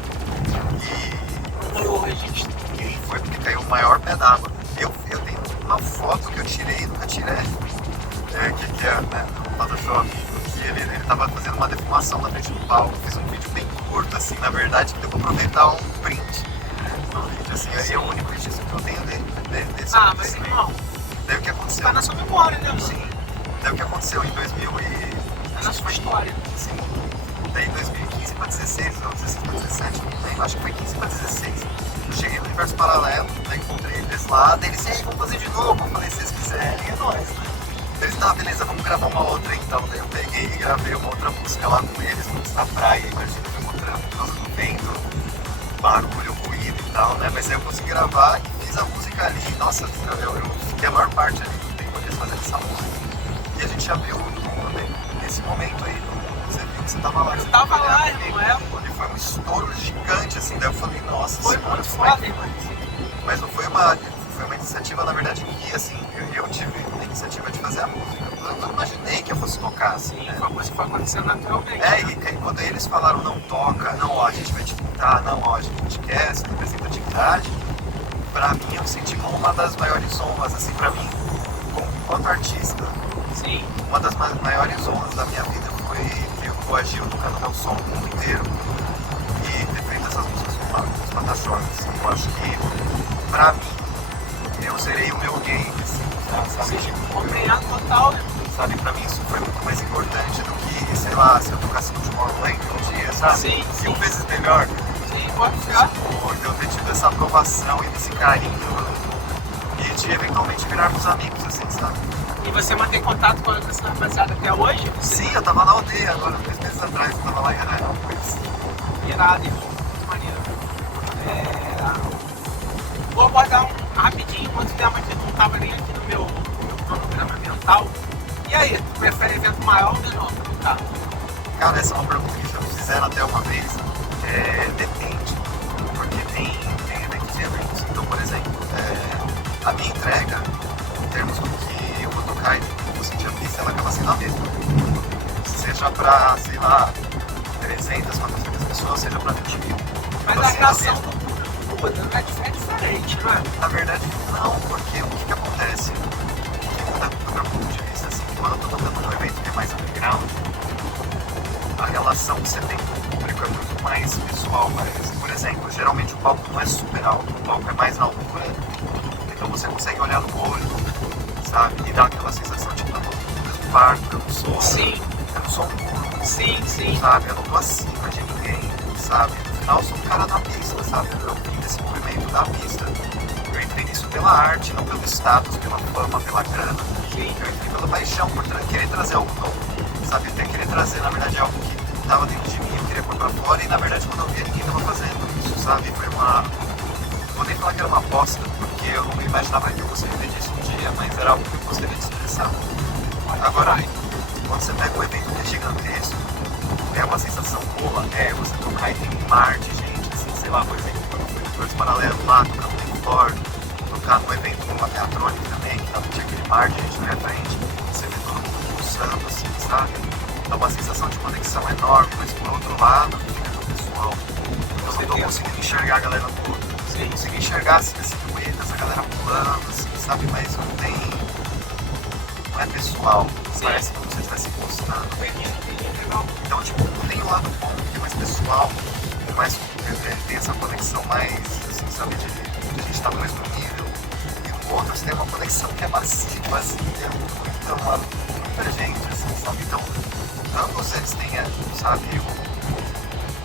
E foi porque caiu o maior pé d'água. Eu tenho uma foto que eu tirei, nunca tirei, que é, né, no Photoshop, que ele tava fazendo uma defumação na frente do palco, fiz um vídeo bem curto, assim, na verdade, que deu pra aproveitar um print no vídeo, assim, aí é o único registro que eu tenho desse mas irmão, daí o que aconteceu? Tá na sua memória, né? Sim. Daí o que aconteceu em 2000 É na sua história. Sim. Daí em 2015 pra 16, ou 16 pra 17, não lembro, acho que foi 15 pra 16. Eu cheguei no Universo Paralelo, daí encontrei eles lá, daí eles, e aí, vamos fazer de novo? Eu falei, se vocês quiserem, é nóis, né? Eles, tá, beleza, vamos gravar uma outra então. Daí eu peguei e gravei uma outra música lá com eles, música da praia, imagina, eu mostrando por causa do vento, barulho, ruído e tal, né? Mas aí eu consegui gravar e fiz a música ali, nossa, eu fiquei a maior parte ali do tempo ali fazendo essa música. E a gente abriu nesse momento aí, você viu que você tava lá. Eu tava lá, irmão, E foi um estouro gigante, assim, daí eu falei, nossa, foi muito foda, irmão. mas não foi uma iniciativa, na verdade, que, assim, eu tive a iniciativa de fazer a música. Eu não imaginei que eu fosse tocar, assim, Sim, né? foi uma coisa que foi acontecendo naturalmente. E quando eles falaram, não toca, não, ó, a gente vai te pintar, não, ó, a gente quer essa representatividade, pra mim eu senti como uma das maiores honras, assim, pra mim, enquanto artista. Sim. Uma das maiores honras da minha vida foi ter coagido tocando meu som no mundo inteiro e ter feito essas músicas fantasiosas. Eu acho que, pra mim, eu zerei o meu game, assim, sabe? Compreendo total, né? Sabe, pra mim isso foi muito mais importante do que, sei lá, se eu tocasse no Tomorrowland um dia, sabe? Sim, sim. 1000 vezes melhor. Sim, pode ficar. Por eu ter tido essa aprovação e esse carinho e de eventualmente virarmos amigos, assim, sabe? E você mantém contato com essa rapaziada até hoje? Sim, eu tava na aldeia agora, 2 meses atrás, eu tava lá em Araraquara. Irado, irmão. Muito maneiro. Vou abordar rapidinho quanto tempo que não tava nem aqui no meu programa mental. E aí, tu prefere evento maior ou menor? Tá. Cara, essa é uma pergunta que já me fizeram até uma vez. Depende, porque tem eventos e eventos. Então, por exemplo, a minha entrega, em termos do que eu vou tocar e do que eu vou sentir a pista, ela acaba sendo a mesma. Seja pra, sei lá, 300, 400 pessoas, seja pra 20 mil. Mas a reação do público é diferente, não é? Na verdade, não, porque o que acontece? Do meu ponto de vista, assim, quando eu tô tocando num evento que é mais underground, a relação que você tem com o público é muito mais pessoal, mas, por exemplo, geralmente o palco não é super alto, o palco é mais na altura, então você consegue olhar no olho, sabe, e dar aquela sensação de que eu tô no mesmo barco, eu não sou, Sim. Eu não sou um burro, Sim. sabe, eu não tô acima de ninguém, sabe, no final eu sou um cara da pista, sabe, eu vim desse movimento da pista, eu entrei nisso pela arte, não pelo status, pela fama, pela grana, eu entrei pela paixão, por querer trazer algo novo, sabe, até querer trazer, na verdade, algo que estava dentro de mim, eu queria pôr pra fora, e na verdade quando eu via ninguém tava fazendo isso, sabe, foi uma, não vou nem falar que era uma aposta, porque eu não imaginava que eu gostaria disso um dia, mas era algo que eu gostaria de expressar. Agora, quando você pega um evento que é gigantesco, é uma sensação boa, você tocar e tem um mar de gente, assim, sei lá, por exemplo, quando eu fui no Flores Paralelo lá, tocar no Tempor, tocar num evento como a Teatrônica também, que também tinha aquele mar de gente na minha frente, você vê todo mundo pulsando, assim, sabe? É uma sensação de conexão enorme, mas por outro lado, fica no pessoal. Eu não tô conseguindo enxergar a galera toda. Eu consegui enxergar assim, as silhuetas, a galera pulando, assim, sabe? Mas não é pessoal. Parece como se você estivesse postando. Então, tipo, tem um lado bom, que é mais pessoal, tem essa conexão mais, assim, sabe, de a gente estar no mesmo nível. E no outro, você tem uma conexão que é macia, então, muita gente, assim, sabe? Então, ambos eles têm, sabe,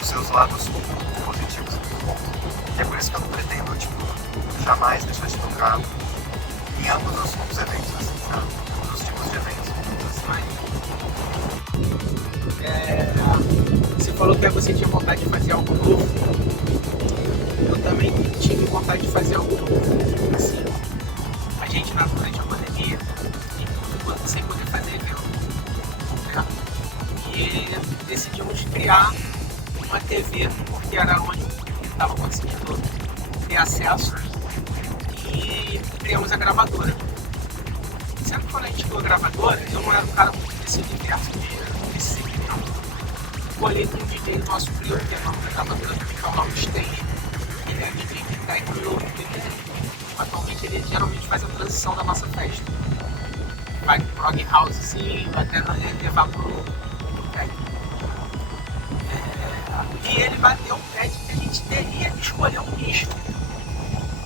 os seus lados positivos e bons. E é por isso que eu não pretendo, tipo, jamais deixar de tocar em ambos os eventos, assim, sabe? Todos os tipos de eventos. Você falou que você tinha vontade de fazer algo novo. Eu também tive vontade de fazer algo novo. Assim, a gente durante a pandemia, sem poder fazer evento, né? E decidimos criar uma TV, porque era onde estava conseguindo ter acesso, e criamos a gravadora. Sempre quando a gente criou a gravadora, eu não era um cara muito desse universo de segmento. Colhei com um DJ nosso primo, que é uma gravadora também, que é o Raul Stage. Ele é DJ que está em Rio, atualmente ele geralmente faz a transição da nossa festa. Vai pro prog house, assim, até levar pro técnico. E ele bateu o pé de que a gente teria que escolher um nicho,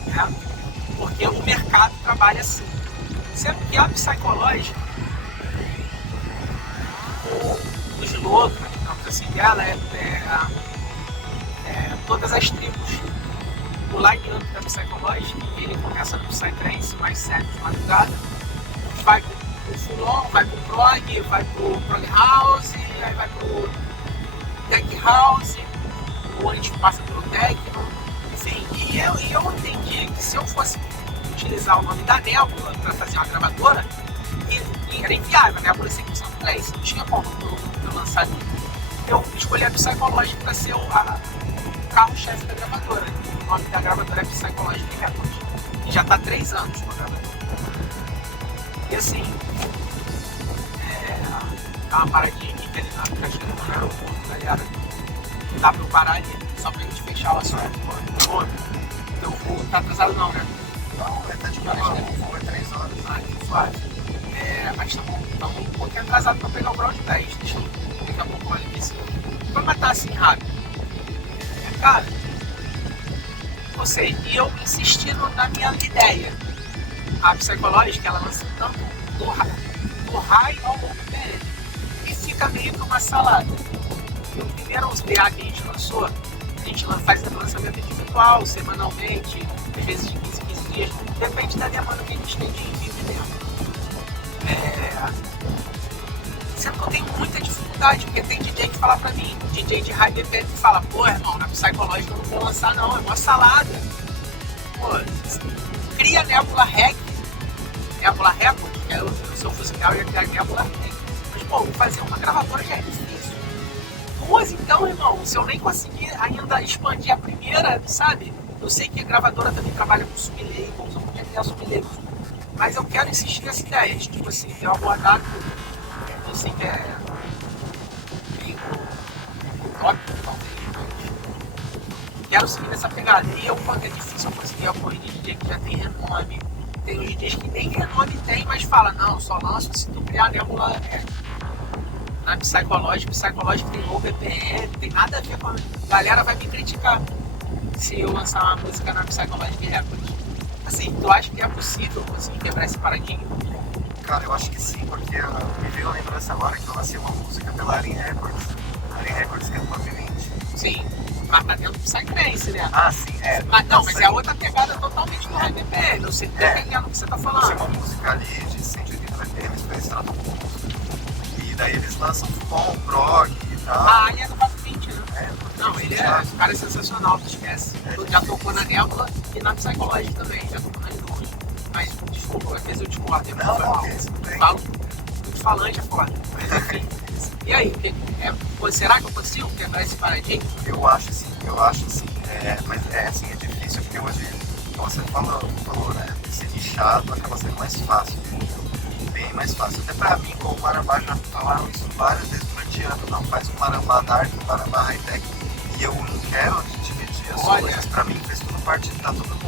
né? Porque o mercado trabalha assim. Sendo que a psicológica, o slogan, digamos assim, dela todas as tribos. O line-up da psicológica, ele começa no psytrance, mais sério de madrugada, vai pro fulon, vai pro prog, vai pro prog house, aí vai pro tech house, ou a gente passa pelo techno, enfim, e eu entendi que se eu fosse utilizar o nome da Nebula para fazer uma gravadora, e era inviável, a Nebula sempre são inglês, não tinha como eu lançar ali. Eu escolhi a Psychologic para ser o carro-chefe da gravadora. O nome da gravadora é Psychologic Records. E já está 3 anos com a gravadora. E assim, dá uma paradinha aqui que ele tá chegando no aeroporto, galera. Não dá pra eu parar ali, só pra gente fechar o assunto. Então o voo tá atrasado não, né? Não, tá de boa, o voo é 3 horas. Ah, que suave. Mas estamos um pouquinho atrasados pra pegar o Brown 10. Deixa eu daqui a pouco olhar aqui. Vai matar assim rápido. Cara, ou seja, e eu insistindo na minha ideia. A Psychologic, ela lança tanto do high ao low BPM. E fica meio que uma salada. E o primeiro os PA que a gente lançou, a gente faz lançamento individual, semanalmente, às vezes de 15 dias. Depende da demanda que a gente tem de envio de demo. Sendo que eu tenho muita dificuldade, porque tem DJ que fala pra mim, DJ de high BPM que fala, pô, irmão, na Psychologic eu não vou lançar não, é uma salada. Pô, cria Nebula Rec, Nebula Record, que é o seu musical e a Nebula Rec. Mas, pô, fazer uma gravadora já é difícil. 2, então, irmão, se eu nem conseguir ainda expandir a primeira, sabe? Eu sei que a gravadora também trabalha com sublabels, eu podia criar sublabels. Mas eu quero insistir nessa ideia, tipo assim, ter uma boa data, eu sei que é meio utópico, talvez, mas quero seguir nessa pegada. E eu, quando é difícil eu conseguir apoio de DJ que já tem renome, tem os DJs que nem renome tem, mas fala, não, só lanço se tu criar a Nebula na Psychologic tem low BPM, tem nada a ver com a galera vai me criticar se eu lançar uma música na Psychologic Records. Assim, tu acha que é possível conseguir quebrar esse paradigma? Cara, eu acho que sim, porque me veio a lembrança agora que eu lancei uma música pela Alien Records. Alien Records que é do ambiente. Sim, mas tá dentro do Psytrance, né? Ah, sim, é. Mas é outra pegada totalmente do High BPM, eu sei entendendo o que você tá falando. Lancei uma música ali de 180 BPM, estrada do mundo. E daí eles lançam com prog e tal. Ah, ele é do Rock 20, né? Não, ele é, o cara é sensacional, não esquece. Já tocou na Nebula e na Psychologic também, já tocou nas duas. Mas, desculpa, às vezes eu discordo, Não, falo muito falante, é foda. Mas enfim. E aí, será que eu consigo quebrar esse paradigma? Eu acho sim. Mas assim, é difícil porque hoje, como você falou, né? Ser nichado acaba sendo mais fácil. Bem mais fácil. Até pra mim, como o Marambá já falaram isso várias vezes durante anos, não faz um Marambá Dark, um Marambá High Tech. E eu não quero dividir as coisas. Pra mim faz tudo parte, tá tudo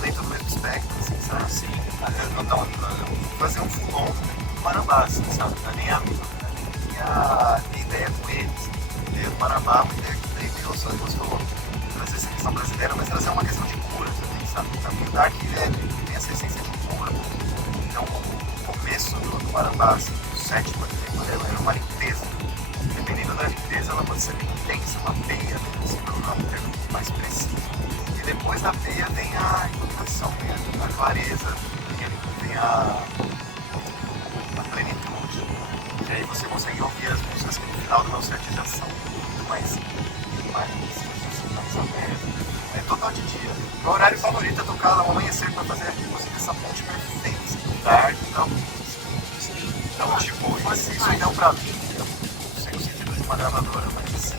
dentro do mesmo espectro, assim, sabe? Assim, eu vou fazer um full-on do Marambá, assim, sabe? Não é nem a minha ideia com eles. Ideia do Marambá, uma ideia que daí virou só depois falou. Trazer essa questão brasileira, mas trazer uma questão de cura também, sabe? Pra mim o Dark tem essa essência de cura. Então o começo do Marambá, assim, o sétimo ela era uma limpeza. Dependendo da limpeza, ela pode ser bem intensa, uma peia, assim, para um termo mais preciso. E depois da peia vem a iluminação, vem a clareza, vem a plenitude. E aí você consegue ouvir as músicas que no final do meu set já são muito mais abertas. É total de dia. Meu horário favorito é tocar ao amanhecer para fazer essa ponte perfeita, assim, do dark e tal. Então, tipo, isso então pra mim, eu não sei o sentido de uma gravadora, mas assim,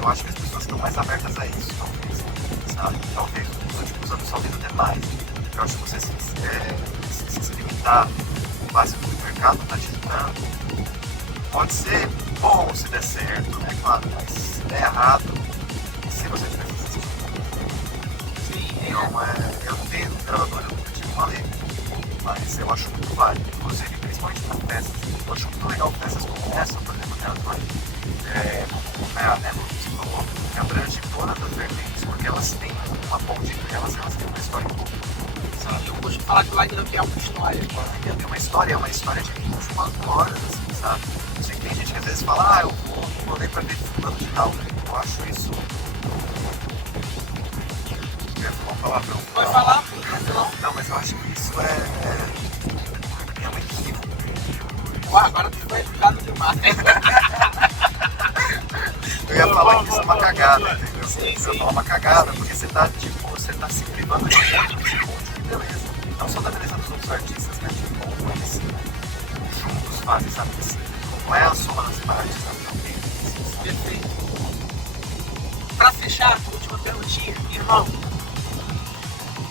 eu acho que as pessoas estão mais abertas a isso, talvez, sabe? Talvez nos últimos anos talvez até mais. Eu acho que você se limitar o básico do mercado está te dando. Pode ser bom se der certo, né? Claro, mas se der errado, se você tiver essa então, eu não tenho gravadora, eu nunca tive uma lei. Mas eu acho muito válido, inclusive, principalmente para peças. Eu acho muito legal peças como essa, por exemplo, que a Nebula que você falou, que abrange todas as vertentes, porque elas têm uma ponte entre elas têm uma história em comum. Sabe? Eu gosto de falar que o line-up é uma história. É uma história de 24 horas, assim, sabe? Eu sei que tem gente que às vezes fala, eu vou ler pra ver fulano de tal. Eu acho isso. Eu ia falar um palavrão. Pode falar? Não, mas eu acho que isso é um equívoco. Agora tu foi educado demais. Eu ia falar que isso é uma cagada, entendeu? Sim, Você vai sim. falar uma cagada, porque você tá se privando de um de beleza. Não só da beleza dos outros artistas, né? De como eles juntos fazem, sabe? Como é a soma das partes, sabe? Não tem isso. Perfeito. Pra fechar, última perguntinha, irmão.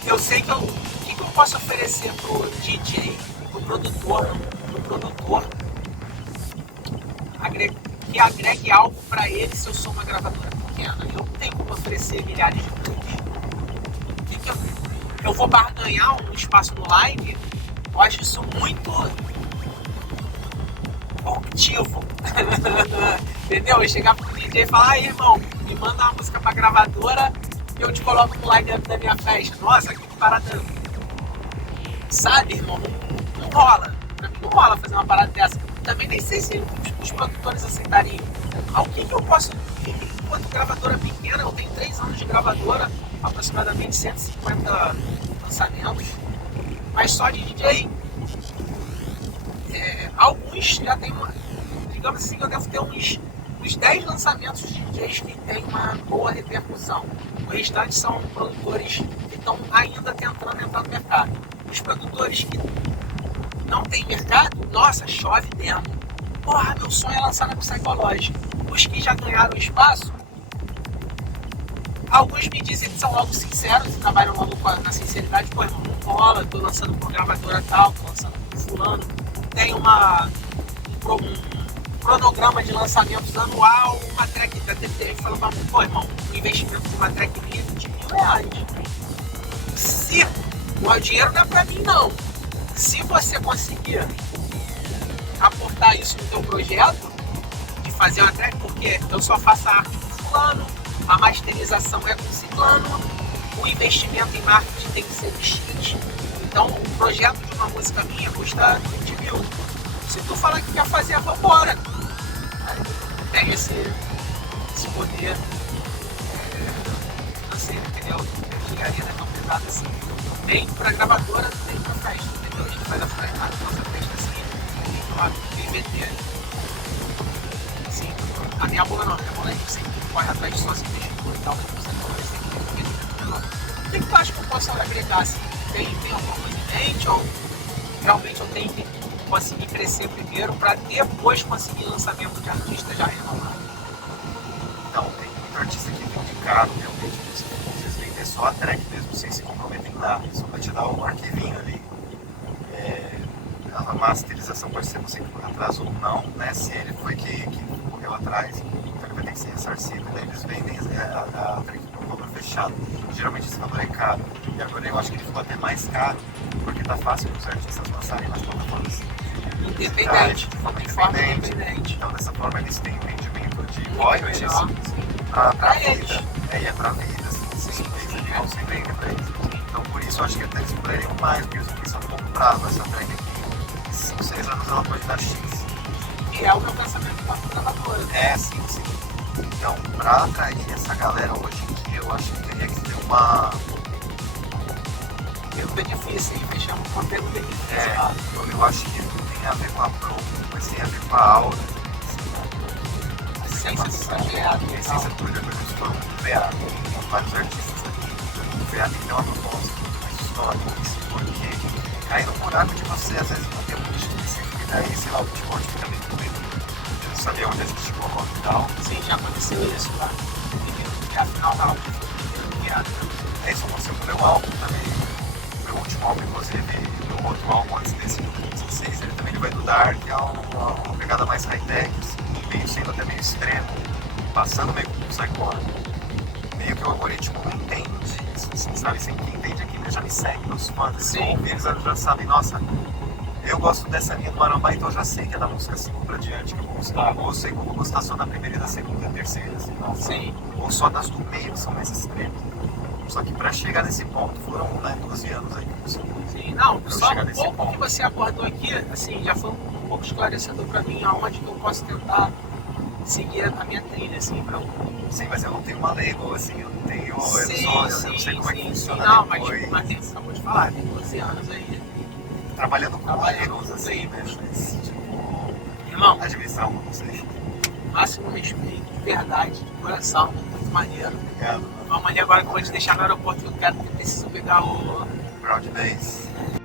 Eu sei que o que eu posso oferecer pro DJ, pro produtor, que agregue algo pra ele se eu sou uma gravadora pequena? Eu não tenho como oferecer milhares de clipes. Eu vou barganhar um espaço no live? Eu acho isso muito corruptivo. Entendeu? Eu chegar pro DJ e falar, irmão, me manda uma música pra gravadora e eu te coloco no live dentro da minha festa. Nossa, que parada. Sabe, irmão? Não rola. Pra mim não rola fazer uma parada dessa. Também nem sei se os produtores aceitariam. Ao que eu posso. Enquanto gravadora pequena, eu tenho 3 anos de gravadora, aproximadamente 150 lançamentos. Mas só de DJ. Alguns já tem uma. Digamos assim, eu devo ter uns 10 lançamentos de DJs que tem uma boa repercussão. O restante são produtores que estão ainda tentando entrar no mercado. Os produtores que não tem mercado, nossa, chove mesmo. Porra, meu sonho é lançar na Psychology. Os que já ganharam espaço, alguns me dizem que são logo sinceros e trabalham logo na sinceridade. Pô, irmão, não rola, tô lançando por gravadora tal, tô lançando por fulano. Tem um cronograma de lançamentos anual, uma track da TTF falando, pô, irmão, o investimento de uma track minha é R$20 mil. Se o dinheiro não é pra mim, não. Se você conseguir aportar isso no teu projeto, de fazer uma track, porque eu só faço a arte com fulano, a masterização é com ciclano, o investimento em marketing tem que ser de X. Então, o projeto de uma música minha custa 20 mil. Se tu falar que quer fazer, vambora. Tem esse poder, não sei, entendeu? Chegaria tão pesado assim. Nem pra gravadora, nem pra festa, entendeu? A gente faz a nossa festa assim, a gente vender. Assim, a minha bola não, a minha bola a gente sempre corre atrás de sócio investidor e tal, mas você não vai sempre menor. O que tu acha que eu posso agregar assim? Tem alguma coisa em mente ou realmente eu tenho que conseguir crescer primeiro para depois conseguir lançamento de artista já renomado? Então, tem muito artista que vende caro, realmente, vocês vendem só a track mesmo, sem se comprometer em nada, só vai te dar um arquivinho ali. A masterização pode ser você que correu atrás ou não, né? Se ele foi que correu atrás, então ele vai ter que ser ressarcido, daí eles vendem a track por valor fechado. Geralmente esse valor é caro, e agora eu acho que ele ficou até mais caro, porque tá fácil para os artistas lançarem nas plataformas Independente, de forma independente. Então dessa forma eles têm um rendimento de royalties pra vida. É pra vida, assim, esses mês ali vão ser bem pra eles. Então por isso eu acho que até eles poderiam mais, porque eles são um pouco bravos. Essa track aqui, 5, 6 anos ela pode dar X. E é o meu pensamento da gravadora. Sim. Então pra atrair essa galera hoje em dia, eu acho que teria que ter uma... Tem um benefício, hein? Fechamos com um benefício. Eu acho que tem a ver com a Pro, mas tem a ver com a aura. A essência do projeto. A essência do projeto é muito forma do VA. Tem vários artistas aqui. O VA tem que ter uma proposta muito mais histórica, porque cai no buraco de você, às vezes, não ter um nicho específico. E daí, sei lá, o Bitcoin fica meio com medo de não saber onde a gente chegou e tal. Sim, já aconteceu isso lá. E afinal da aula foi criado. Isso aconteceu com o meu álbum também. Meu último álbum, inclusive, meu outro álbum antes desse, de 2016, ele também vai do Dark, é uma pegada mais high-tech, assim, meio sendo até meio extremo, passando meio com o Psychology. Meio que o algoritmo não entende isso, assim, sabe? Assim, quem entende aqui já me segue, meus fãs, eles já sabem, nossa, eu gosto dessa linha do Marambá, então eu já sei que é da música 5 pra diante que eu vou gostar. Ou eu sei que eu vou gostar só da primeira e da segunda e da terceira, assim, nossa. Sim. Ou só das do meio, que são mais extremas. Só que pra chegar nesse ponto foram 12 anos aí que eu consegui. Sim, não, só um pouco que você abordou aqui, assim, já foi um pouco esclarecedor pra mim aonde que eu posso tentar seguir a minha trilha, assim, pra Sim, mas eu não tenho uma label, assim, eu não tenho, eu não sei como é que funciona não, depois. mas você acabou de falar, tem 12 anos aí. Trabalhando com labels, assim, né? Mas, tipo, irmão, administrar uma, não sei. Máximo respeito, de verdade, de coração, muito maneiro. Obrigado. Uma maneira agora que eu vou te deixar no aeroporto, que eu quero que eu preciso pegar o Ground Base.